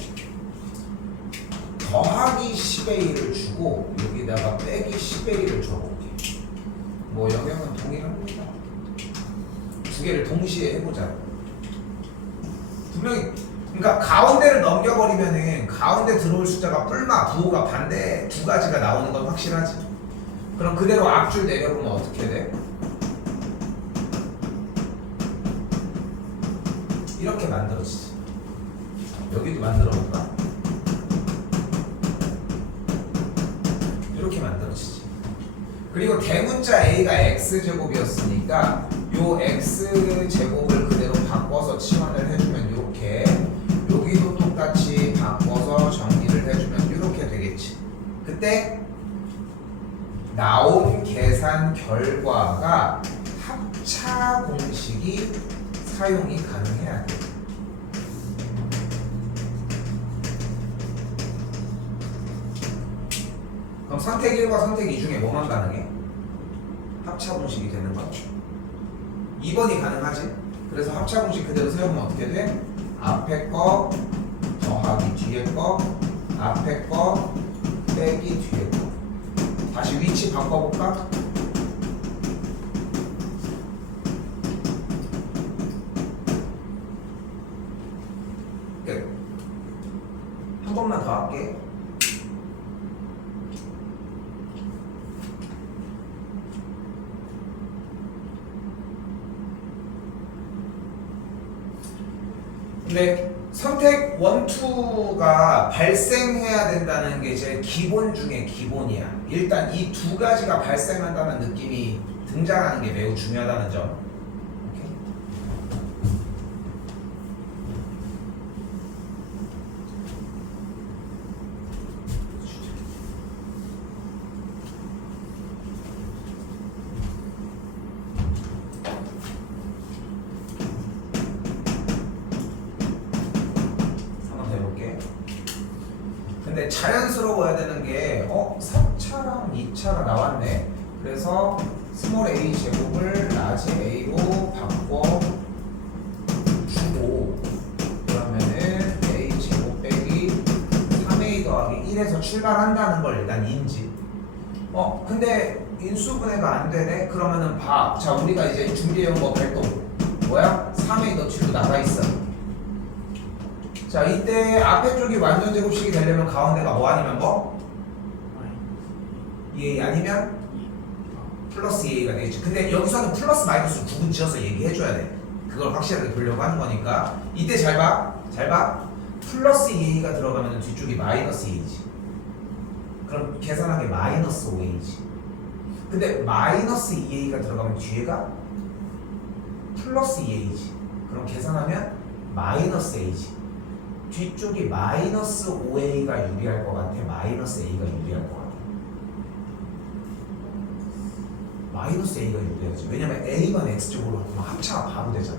더하기 10a를 주고 여기다가 빼기 10a를 줘볼게. 뭐 영역은 동일합니다. 두 개를 동시에 해보자. 분명히 그러니까 가운데를 넘겨버리면은 가운데 들어올 숫자가 뿔마 부호가 반대 두 가지가 나오는 건 확실하지. 그럼 그대로 앞줄 내려보면 어떻게 돼? 이렇게 만들어지지. 여기도 만들어볼까? 이렇게 만들어지지. 그리고 대문자 a가 x제곱이었으니까 요 x제곱을 그대로 바꿔서 치환을 해주면 이렇게, 여기도 똑같이 바꿔서 정리를 해주면 이렇게 되겠지. 그때 나온 계산 결과가 합차 공식이 사용이 가능해야 돼. 그럼 선택 1과 선택 2 중에 뭐만 가능해? 합차 공식이 되는 거죠. 2번이 가능하지? 그래서 합차 공식 그대로 세우면 어떻게 돼? 앞에 거 더하기 뒤에 거, 앞에 거 빼기 뒤에 거. 다시 위치 바꿔볼까? 끝. 한 번만 더 할게. 근데 선택 1, 2가 발생해야 된다는 게 제일 기본 중에 기본이야. 일단 이 두 가지가 발생한다는 느낌이 등장하는 게 매우 중요하다는 점. 오케이? 근데 자연스러워야 되는 게 3차랑 2차가 나왔네. 그래서 스몰 a 제곱을 라지 a로 바꿔 주고, 그러면은 a 제곱 빼기 3a 더하기 1에서 출발한다는 걸 일단 인지. 근데 인수분해가 안 되네. 그러면은 자, 우리가 이제 준비해온 거 발동 뭐야? 3a 더 뒤로 나가 있어. 자, 이때 앞에 쪽이 완전 제곱식이 되려면 가운데가 뭐 아니면 뭐? 2a 아니면 플러스 2a가 되겠지. 근데 여기서는 플러스 마이너스 구분 지어서 얘기해줘야 돼. 그걸 확실하게 보려고 하는 거니까. 이때 잘 봐. 잘 봐. 플러스 2a가 들어가면 뒤쪽이 마이너스 2a지. 그럼 계산하게 마이너스 5a지. 근데 마이너스 2a가 들어가면 뒤에가 플러스 2a지. 그럼 계산하면 마이너스 a지. 뒤쪽이 마이너스 5a가 유리할 것 같아? 마이너스 a가 유리할 것 같아? 마이너스 a가 유리하지. 왜냐면 a만 x쪽으로 바꾸면 합차가 바로 되잖아.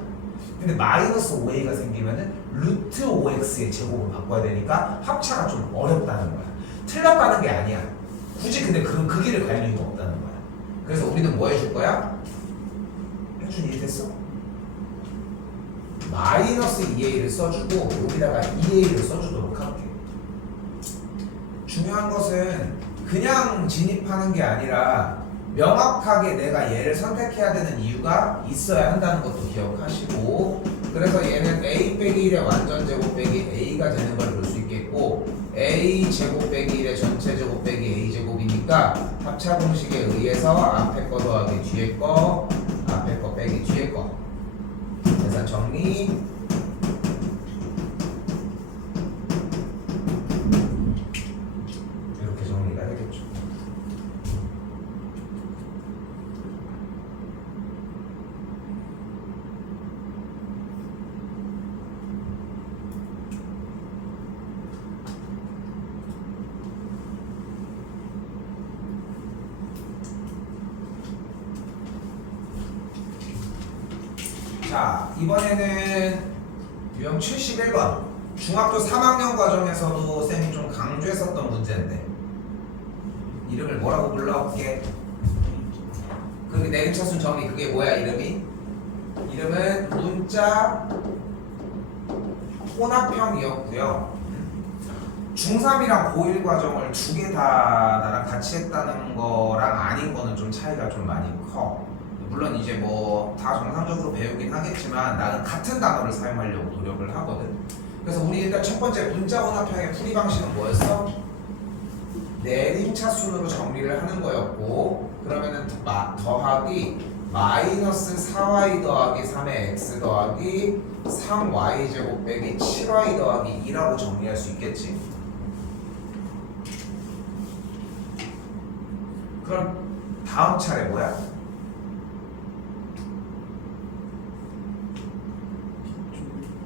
근데 마이너스 5a가 생기면은 루트 5x의 제곱을 바꿔야 되니까 합차가 좀 어렵다는 거야. 틀렸다는 게 아니야. 굳이 근데 그 길을 갈 이유가 없다는 거야. 그래서 우리는 뭐 해줄 거야? 해준 일 됐어? 마이너스 2a를 써주고 여기다가 2a를 써주도록 할게. 중요한 것은 그냥 진입하는 게 아니라 명확하게 내가 얘를 선택해야 되는 이유가 있어야 한다는 것도 기억하시고, 그래서 얘는 a 빼기 1의 완전 제곱 빼기 a가 되는 걸 볼 수 있겠고, a 제곱 빼기 1의 전체 제곱 빼기 a 제곱이니까 합차 공식에 의해서 앞에 거 더하기 뒤에 거, 앞에 거 빼기 뒤에 거. 계산 정리. 이렇게 정리가 되겠죠. 자, 이번에는 유형 71번. 중학교 3학년 과정에서도 쌤이 좀 강조했었던 문제인데 이름을 뭐라고 불러볼게? 그 내림차순 정의 그게 뭐야 이름이? 이름은 문자 혼합형이었고요. 중3이랑 고1 과정을 두 개 다 나랑 같이 했다는 거랑 아닌 거는 좀 차이가 좀 많이 커. 물론 이제 뭐 다 정상적으로 배우긴 하겠지만 나는 같은 단어를 사용하려고 노력을 하거든. 그래서 우리 일단 첫 번째 문자 혼합형의 풀이 방식은 뭐였어? 내림차순으로 정리를 하는 거였고, 그러면은 더하기 마이너스 4y 더하기 3의 x 더하기 3y 제곱 빼기 7y 더하기 2라고 정리할 수 있겠지. 그럼 다음 차례 뭐야?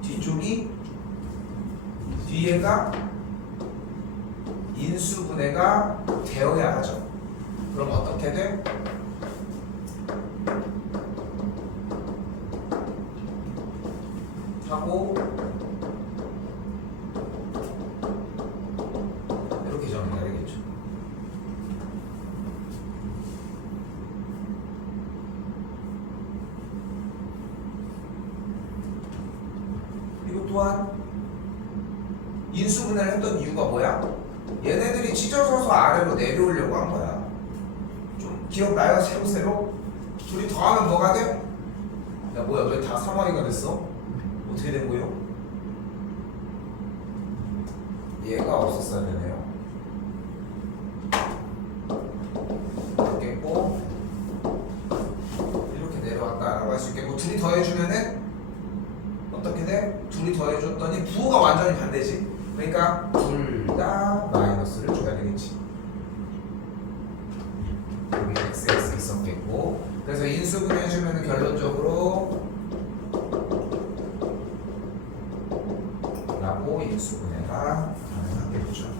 뒤쪽이 뒤에가 인수분해가 되어야 하죠. 그럼 어떻게 돼? 하고 이렇게 정리가 되겠죠. 이거 또한 인수분해를 했던 이유가 뭐야? 얘네들이 찢어져서 아래로 내려오려고 한 거야. 좀 기억나요? 세로세로? 둘이 더하면 뭐가 돼? 야 뭐야 왜 다 3y가 됐어? 어떻게 된 거예요? 얘가 없었어야 되네요. 있겠고 이렇게 내려왔다라고 할 수 있겠고, 둘이 더해주면은 어떻게 돼? 둘이 더해줬더니 부호가 완전히 반대지. 그러니까 둘 다 마이너스를 줘야 되겠지. 여기 XX 있었겠고, 그래서 인수분해 해주면 결론적으로 라고 인수분해가 가능하겠죠.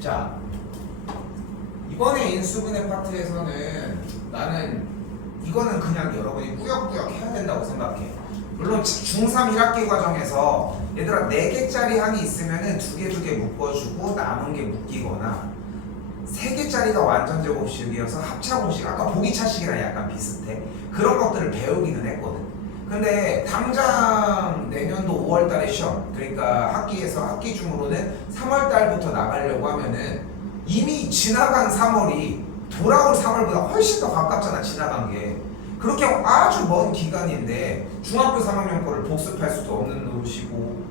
자, 이번에 인수분해 파트에서는 나는 이거는 그냥 여러분이 꾸역꾸역 해야 된다고 생각해. 물론 중3 1학기 과정에서 얘들아 4개짜리 항이 있으면은 2개 묶어주고 남은 게 묶이거나 3개짜리가 완전 제곱식이어서 합차공식, 아까 보기차식이랑 약간 비슷해. 그런 것들을 배우기는 했거든. 근데 당장 내년도 5월달에 시험, 그러니까 학기 중으로는 3월달부터 나가려고 하면은 이미 지나간 3월이 돌아올 3월보다 훨씬 더 가깝잖아. 지나간 게 그렇게 아주 먼 기간인데 중학교 3학년 거를 복습할 수도 없는 노릇이고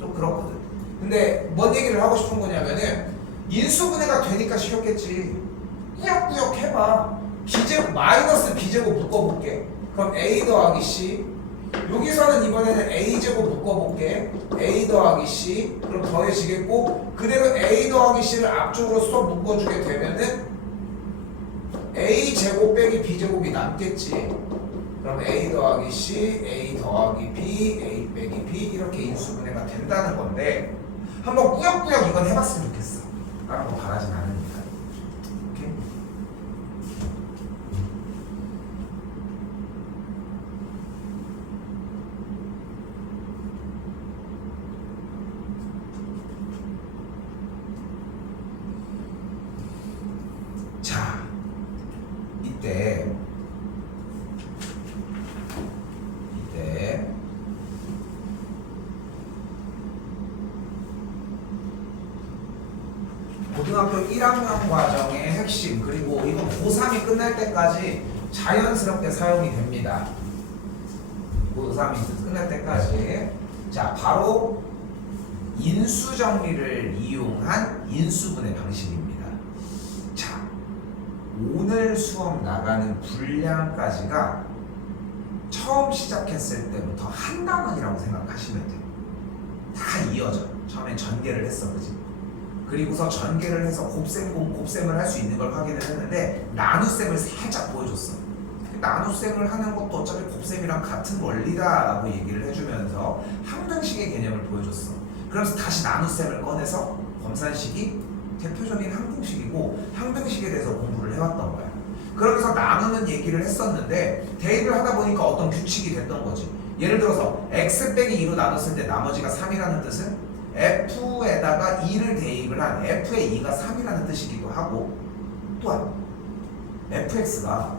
좀 그렇거든. 근데 뭔 얘기를 하고 싶은 거냐면은 인수분해가 되니까 쉬웠겠지. 꾸역꾸역 해봐. b제곱 마이너스 b제곱 묶어볼게. 그럼 a 더하기 c, 여기서는 이번에는 a제곱 묶어볼게. a 더하기 c, 그럼 더해지겠고, 그대로 a 더하기 c를 앞쪽으로 쏙 묶어주게 되면은 a제곱 빼기 b제곱이 남겠지. 그럼 a 더하기 c, a 더하기 b, a 빼기 b 이렇게 인수분해가 된다는 건데, 한번 꾸역꾸역 이건 해봤으면 좋겠어. 다른 거 바라진 않으니까. 오케이? 자, 이때 고등학교 1학년 과정의 핵심, 그리고 이건 고3이 끝날 때까지 자연스럽게 사용이 됩니다. 고3이 끝날 때까지. 자, 바로 인수정리를 이용한 인수분해 방식입니다. 자, 오늘 수업 나가는 분량까지가 처음 시작했을 때부터 한 단원이라고 생각하시면 돼요. 다 이어져. 처음엔 전개를 했어, 그지? 그리고서 전개를 해서 곱셈을 할 수 있는 걸 확인을 했는데 나눗셈을 살짝 보여줬어. 나눗셈을 하는 것도 어차피 곱셈이랑 같은 원리다라고 얘기를 해주면서 항등식의 개념을 보여줬어. 그러면서 다시 나눗셈을 꺼내서 검산식이 대표적인 항등식이고 항등식에 대해서 공부를 해왔던 거야. 그러면서 나누는 얘기를 했었는데 대입을 하다 보니까 어떤 규칙이 됐던 거지. 예를 들어서 x 빼기 2로 나눴을 때 나머지가 3이라는 뜻은 f에다가 2를 대입을 한 f의 2가 3이라는 뜻이기도 하고, 또한 fx가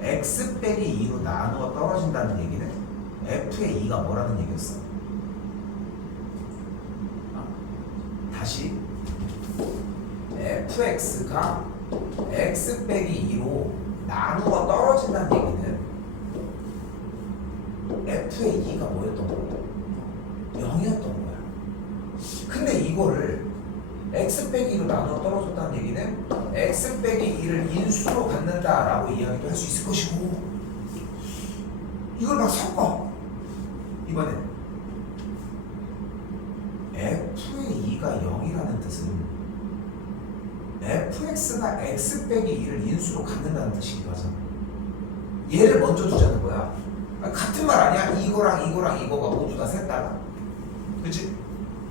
x 빼기 2로 나누어 떨어진다는 얘기는 f의 2가 뭐라는 얘기였어? 다시 fx가 x 빼기 2로 나누어 떨어진다는 얘기는 f의 2가 뭐였던 거야? 0이었던 거야. 근데 이거를 x 빼기 2로 나누어 떨어졌다는 얘기는 x 빼기 2를 인수로 갖는다라고 이야기도 할 수 있을 것이고, 이걸 막 섞어. 이번엔 f의 2가 0이라는 뜻은 fx가 x 빼기 2를 인수로 갖는다는 뜻이기도 하잖아. 얘를 먼저 두자는 거야. 같은 말 아니야? 이거랑 이거가 모두 다 셋 다가. 그치?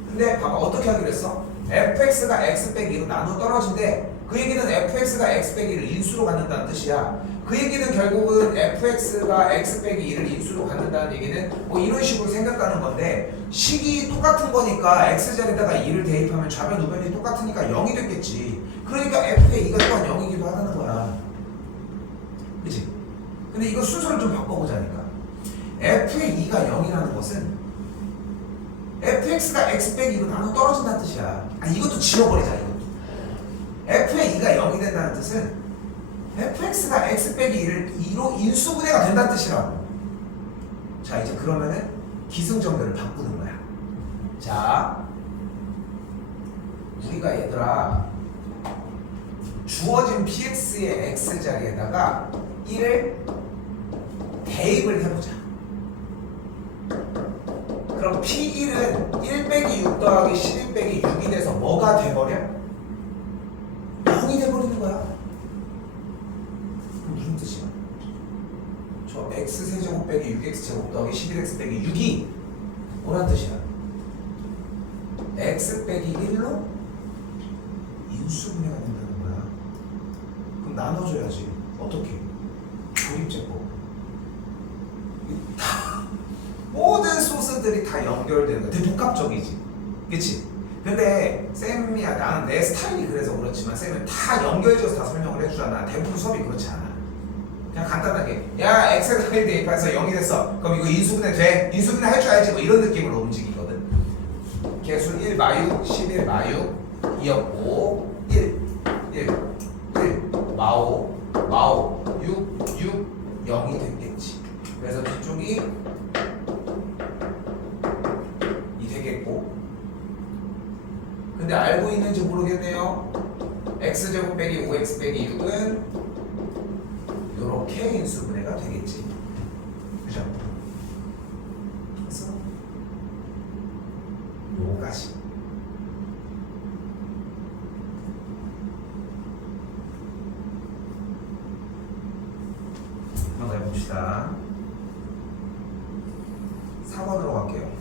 근데 봐봐, 어떻게 하기로 했어? fx가 x 빼기 2로 나누어 떨어진대. 그 얘기는 fx가 x 빼기 2를 인수로 갖는다는 뜻이야. 그 얘기는 결국은 fx가 x 빼기 2를 인수로 갖는다는 얘기는 뭐 이런 식으로 생각하는 건데, 식이 똑같은 거니까 x자리에다가 2를 대입하면 좌변 우변이 똑같으니까 0이 됐겠지. 그러니까 f의 2가 또한 0이기도 하다는 거야. 그치? 근데 이거 순서를 좀 바꿔보자니까. f의 2가 0이라는 것은 fx가 x 빼기 2로 나눠 떨어진다는 뜻이야. 이것도 지워버리자. 이것도 f의 2가 0이 된다는 뜻은 fx가 x 빼기 2로 인수분해가 된다는 뜻이라고. 자, 이제 그러면은 기승전결을 바꾸는 거야. 자, 우리가 얘들아 주어진 px의 x자리에다가 1을 대입을 해보자. 그럼 p1은 1 빼기 6 더하기 11 빼기 6이 돼서 뭐가 돼버려? 0이 돼버리는 거야. 그럼 무슨 뜻이야? 저 x세제곱 빼기 6x제곱 더하기 11x 빼기 6이 뭐란 뜻이야? x 빼기 1로 인수분해가 된다는 거야. 그럼 나눠줘야지. 어떻게? 조립제법. 다 모든 소스들이 다 연결되는 거야. 되게 복합적이지. 그치? 근데 쌤이야, 나는 내 스타일이 그래서 그렇지만 쌤은 다 연결지어서 다 설명을 해주잖아. 대부분 수업이 그렇지 않아. 그냥 간단하게 야 x에다 1 대입해서 0이 됐어. 그럼 이거 인수분해 돼? 인수분해 해줘야지. 뭐 이런 느낌으로 움직이거든. 개수 1 마육 11 마육 2였고 1 마오 6 0이 됐겠지. 그래서 뒤쪽이 이 되겠고, 근데 알고 있는지 모르겠네요. x제곱 빼기 5x 빼기 6은 이렇게 인수분해가 되겠지. 그죠? 그래서 요까지. 한번 해봅시다. 4번으로 갈게요.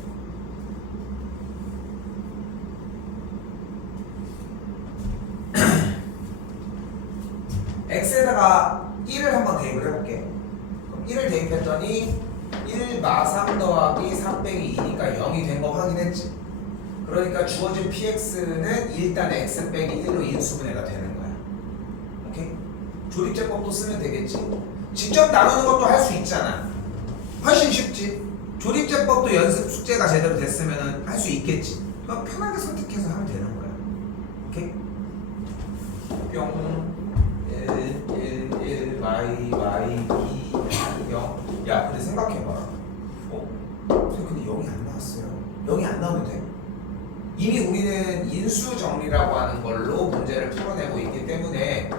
x에다가 1을 한번 대입을 해볼게. 그럼 1을 대입했더니 1 마 3 더하기 3 빼기 2니까 0이 된 거 확인했지. 그러니까 주어진 px는 일단 x 빼기 1로 인수분해가 되는 거야. 오케이? 조립제법도 쓰면 되겠지. 직접 나누는 것도 할 수 있잖아. 훨씬 쉽지. 조립제법도 연습 숙제가 제대로 됐으면 할 수 있겠지. 그럼 편하게 선택해서 하면 되는 거야. 오케이? 뿅 1 y 2 0. 야, 근데 생각해봐. 근데 0이 안 나왔어요. 0이 안 나오면 돼? 이미 우리는 인수정리라고 하는 걸로 문제를 풀어내고 있기 때문에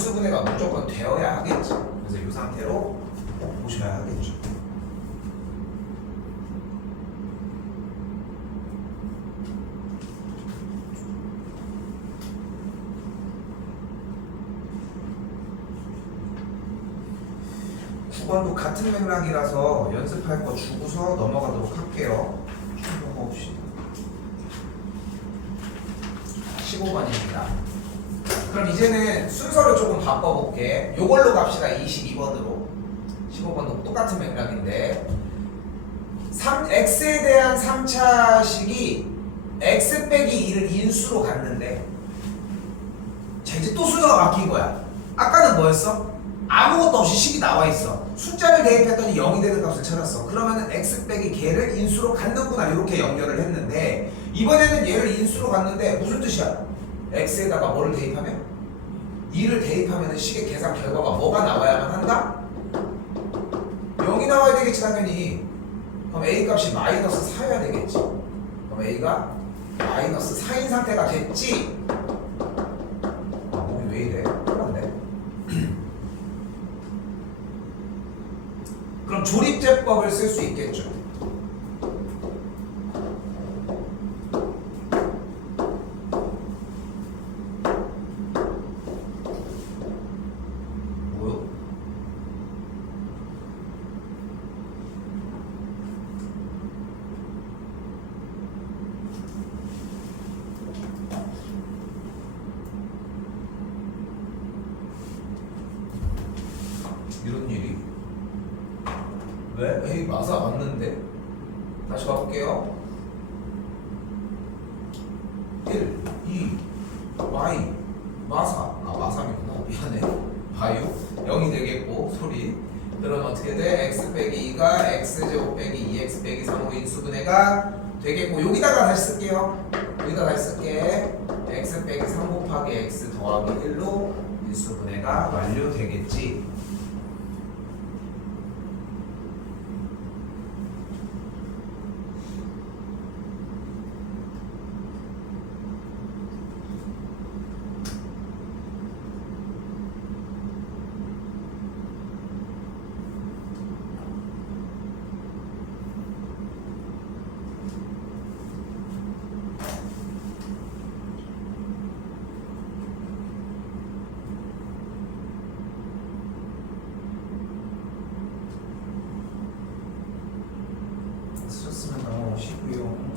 인수분해가 무조건 되어야 하겠죠. 그래서 이 상태로 보셔야 하겠죠. 도 같은 맥락이라서 연습할 거 주고서 넘어가도록 할게요. 좀 넘어봅시다. 15번입니다. 그럼 이제는 순서를 조금 바꿔볼게. 요걸로 갑시다. 22번으로. 15번도 똑같은 맥락인데 x에 대한 3차식이 x 빼기 2를 인수로 갔는데 자 이제 또 순서가 바뀐 거야. 아까는 뭐였어? 아무것도 없이 식이 나와 있어. 숫자를 대입했더니 0이 되는 값을 찾았어. 그러면은 x 빼기 걔를 인수로 갖는구나 이렇게 연결을 했는데 이번에는 얘를 인수로 갔는데 무슨 뜻이야? x에다가 뭐를 대입하면? 2를 대입하면 식의 계산 결과가 뭐가 나와야만 한다? 0이 나와야 되겠지 당연히. 그럼 a 값이 마이너스 4여야 되겠지. 그럼 a가 마이너스 4인 상태가 됐지. 아 몸이 왜 이래? 그런데 그럼 조립제법을 쓸 수 있겠죠. 뭐요? 이런 일이 왜? 에이 마사 맞는데? 다시 가볼게요. 1, 2, y 마사 마삼이구나 미안해. 바유 0이 되겠고 소리 그럼 어떻게 돼? x 빼기 2가 x제곱 빼기 2x 빼기 3으로 인수분해가 되겠고 여기다가 다시 쓸게요. 여기다 다시 쓸게. x 빼기 3 곱하기 x 더하기 1로 인수분해가 완료되겠지. 쓰셨으면 넘어오시고요.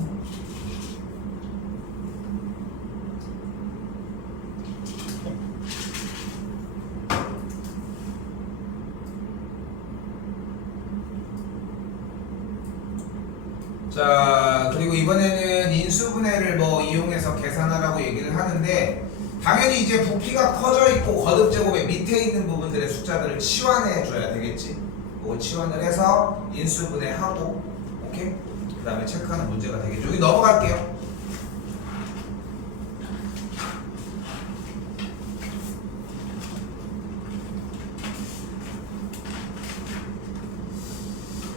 자 그리고 이번에는 인수분해를 뭐 이용해서 계산하라고 얘기를 하는데 당연히 이제 부피가 커져 있고 거듭제곱의 밑에 있는 부분들의 숫자들을 치환해 줘야 되겠지. 그걸 치환을 해서 인수분해하고 오케이? 그 다음에 체크하는 문제가 되겠죠. 여기 넘어갈게요.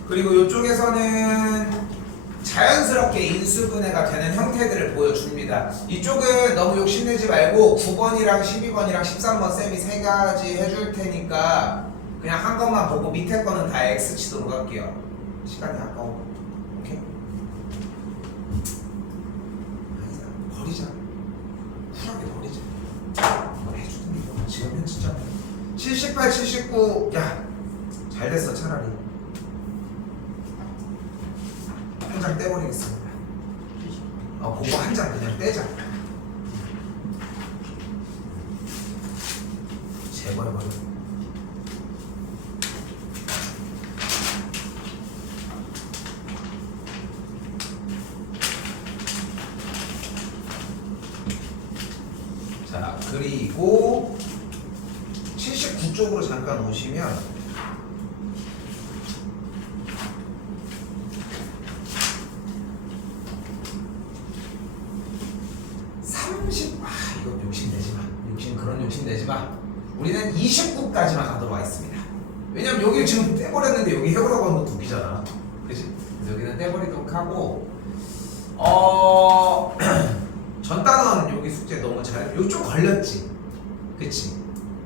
그리고 이쪽에서는 자연스럽게 인수분해가 되는 형태들을 보여줍니다. 이쪽은 너무 욕심내지 말고 9번이랑 12번이랑 13번 쌤이 세 가지 해줄 테니까 그냥 한 것만 보고 밑에 거는 다 X 치도록 할게요. 시간이 아까워. 오케이? 버리자. 쿨하게 버리자. 뭐 해주든 이거 지금은 진짜 78, 79 야 잘 됐어 차라리. 한 장 떼버리겠습니다. 그거 한 장 그냥 떼자. 제거해버려. 자, 그리고 79쪽으로 잠깐 오시면 이거 욕심내지마. 그런 욕심내지마. 우리는 29까지만 가도록 하겠습니다. 왜냐면 여기 지금 떼버렸는데 여기 해보라고 하는 것도 웃기잖아. 그치? 그래서 여기는 떼버리도록 하고 전 단원 여기 숙제 너무 잘해. 이거 좀 걸렸지? 그치?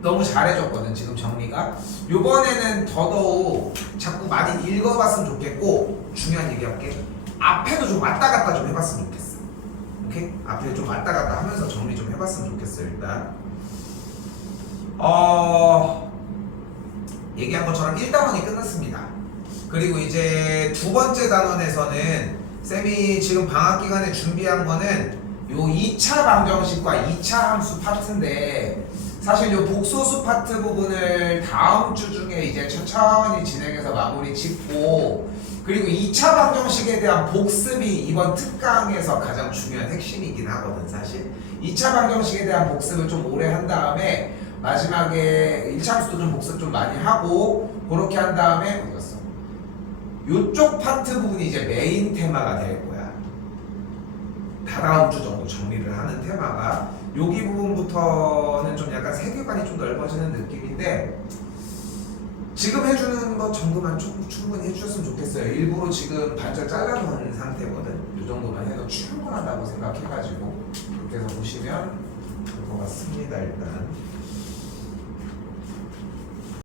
너무 잘해줬거든 지금 정리가. 요번에는 더더욱 자꾸 많이 읽어봤으면 좋겠고, 중요한 얘기할게. 앞에도 좀 왔다 갔다 좀 해봤으면 좋겠어. 오케이? 앞에 좀 왔다 갔다 하면서 정리 좀 해봤으면 좋겠어. 일단 얘기한 것처럼 1단원이 끝났습니다. 그리고 이제 두 번째 단원에서는 쌤이 지금 방학 기간에 준비한 거는 요 2차 방정식과 2차 함수 파트인데, 사실 요 복소수 파트 부분을 다음 주 중에 이제 천천히 진행해서 마무리 짓고, 그리고 2차 방정식에 대한 복습이 이번 특강에서 가장 중요한 핵심이긴 하거든. 사실 2차 방정식에 대한 복습을 좀 오래 한 다음에 마지막에 1차 함수도 좀 복습 좀 많이 하고, 그렇게 한 다음에 어디 갔어? 요쪽 파트 부분이 이제 메인 테마가 될 거야. 다다음 주 정도 정리를 하는 테마가 여기 부분부터는 좀 약간 세계관이 좀 넓어지는 느낌인데, 지금 해주는 것 정도만 좀 충분히 해주셨으면 좋겠어요. 일부러 지금 반절 잘라놓은 상태거든. 이 정도만 해도 충분하다고 생각해가지고 그렇게 해서 보시면 될 것 같습니다. 일단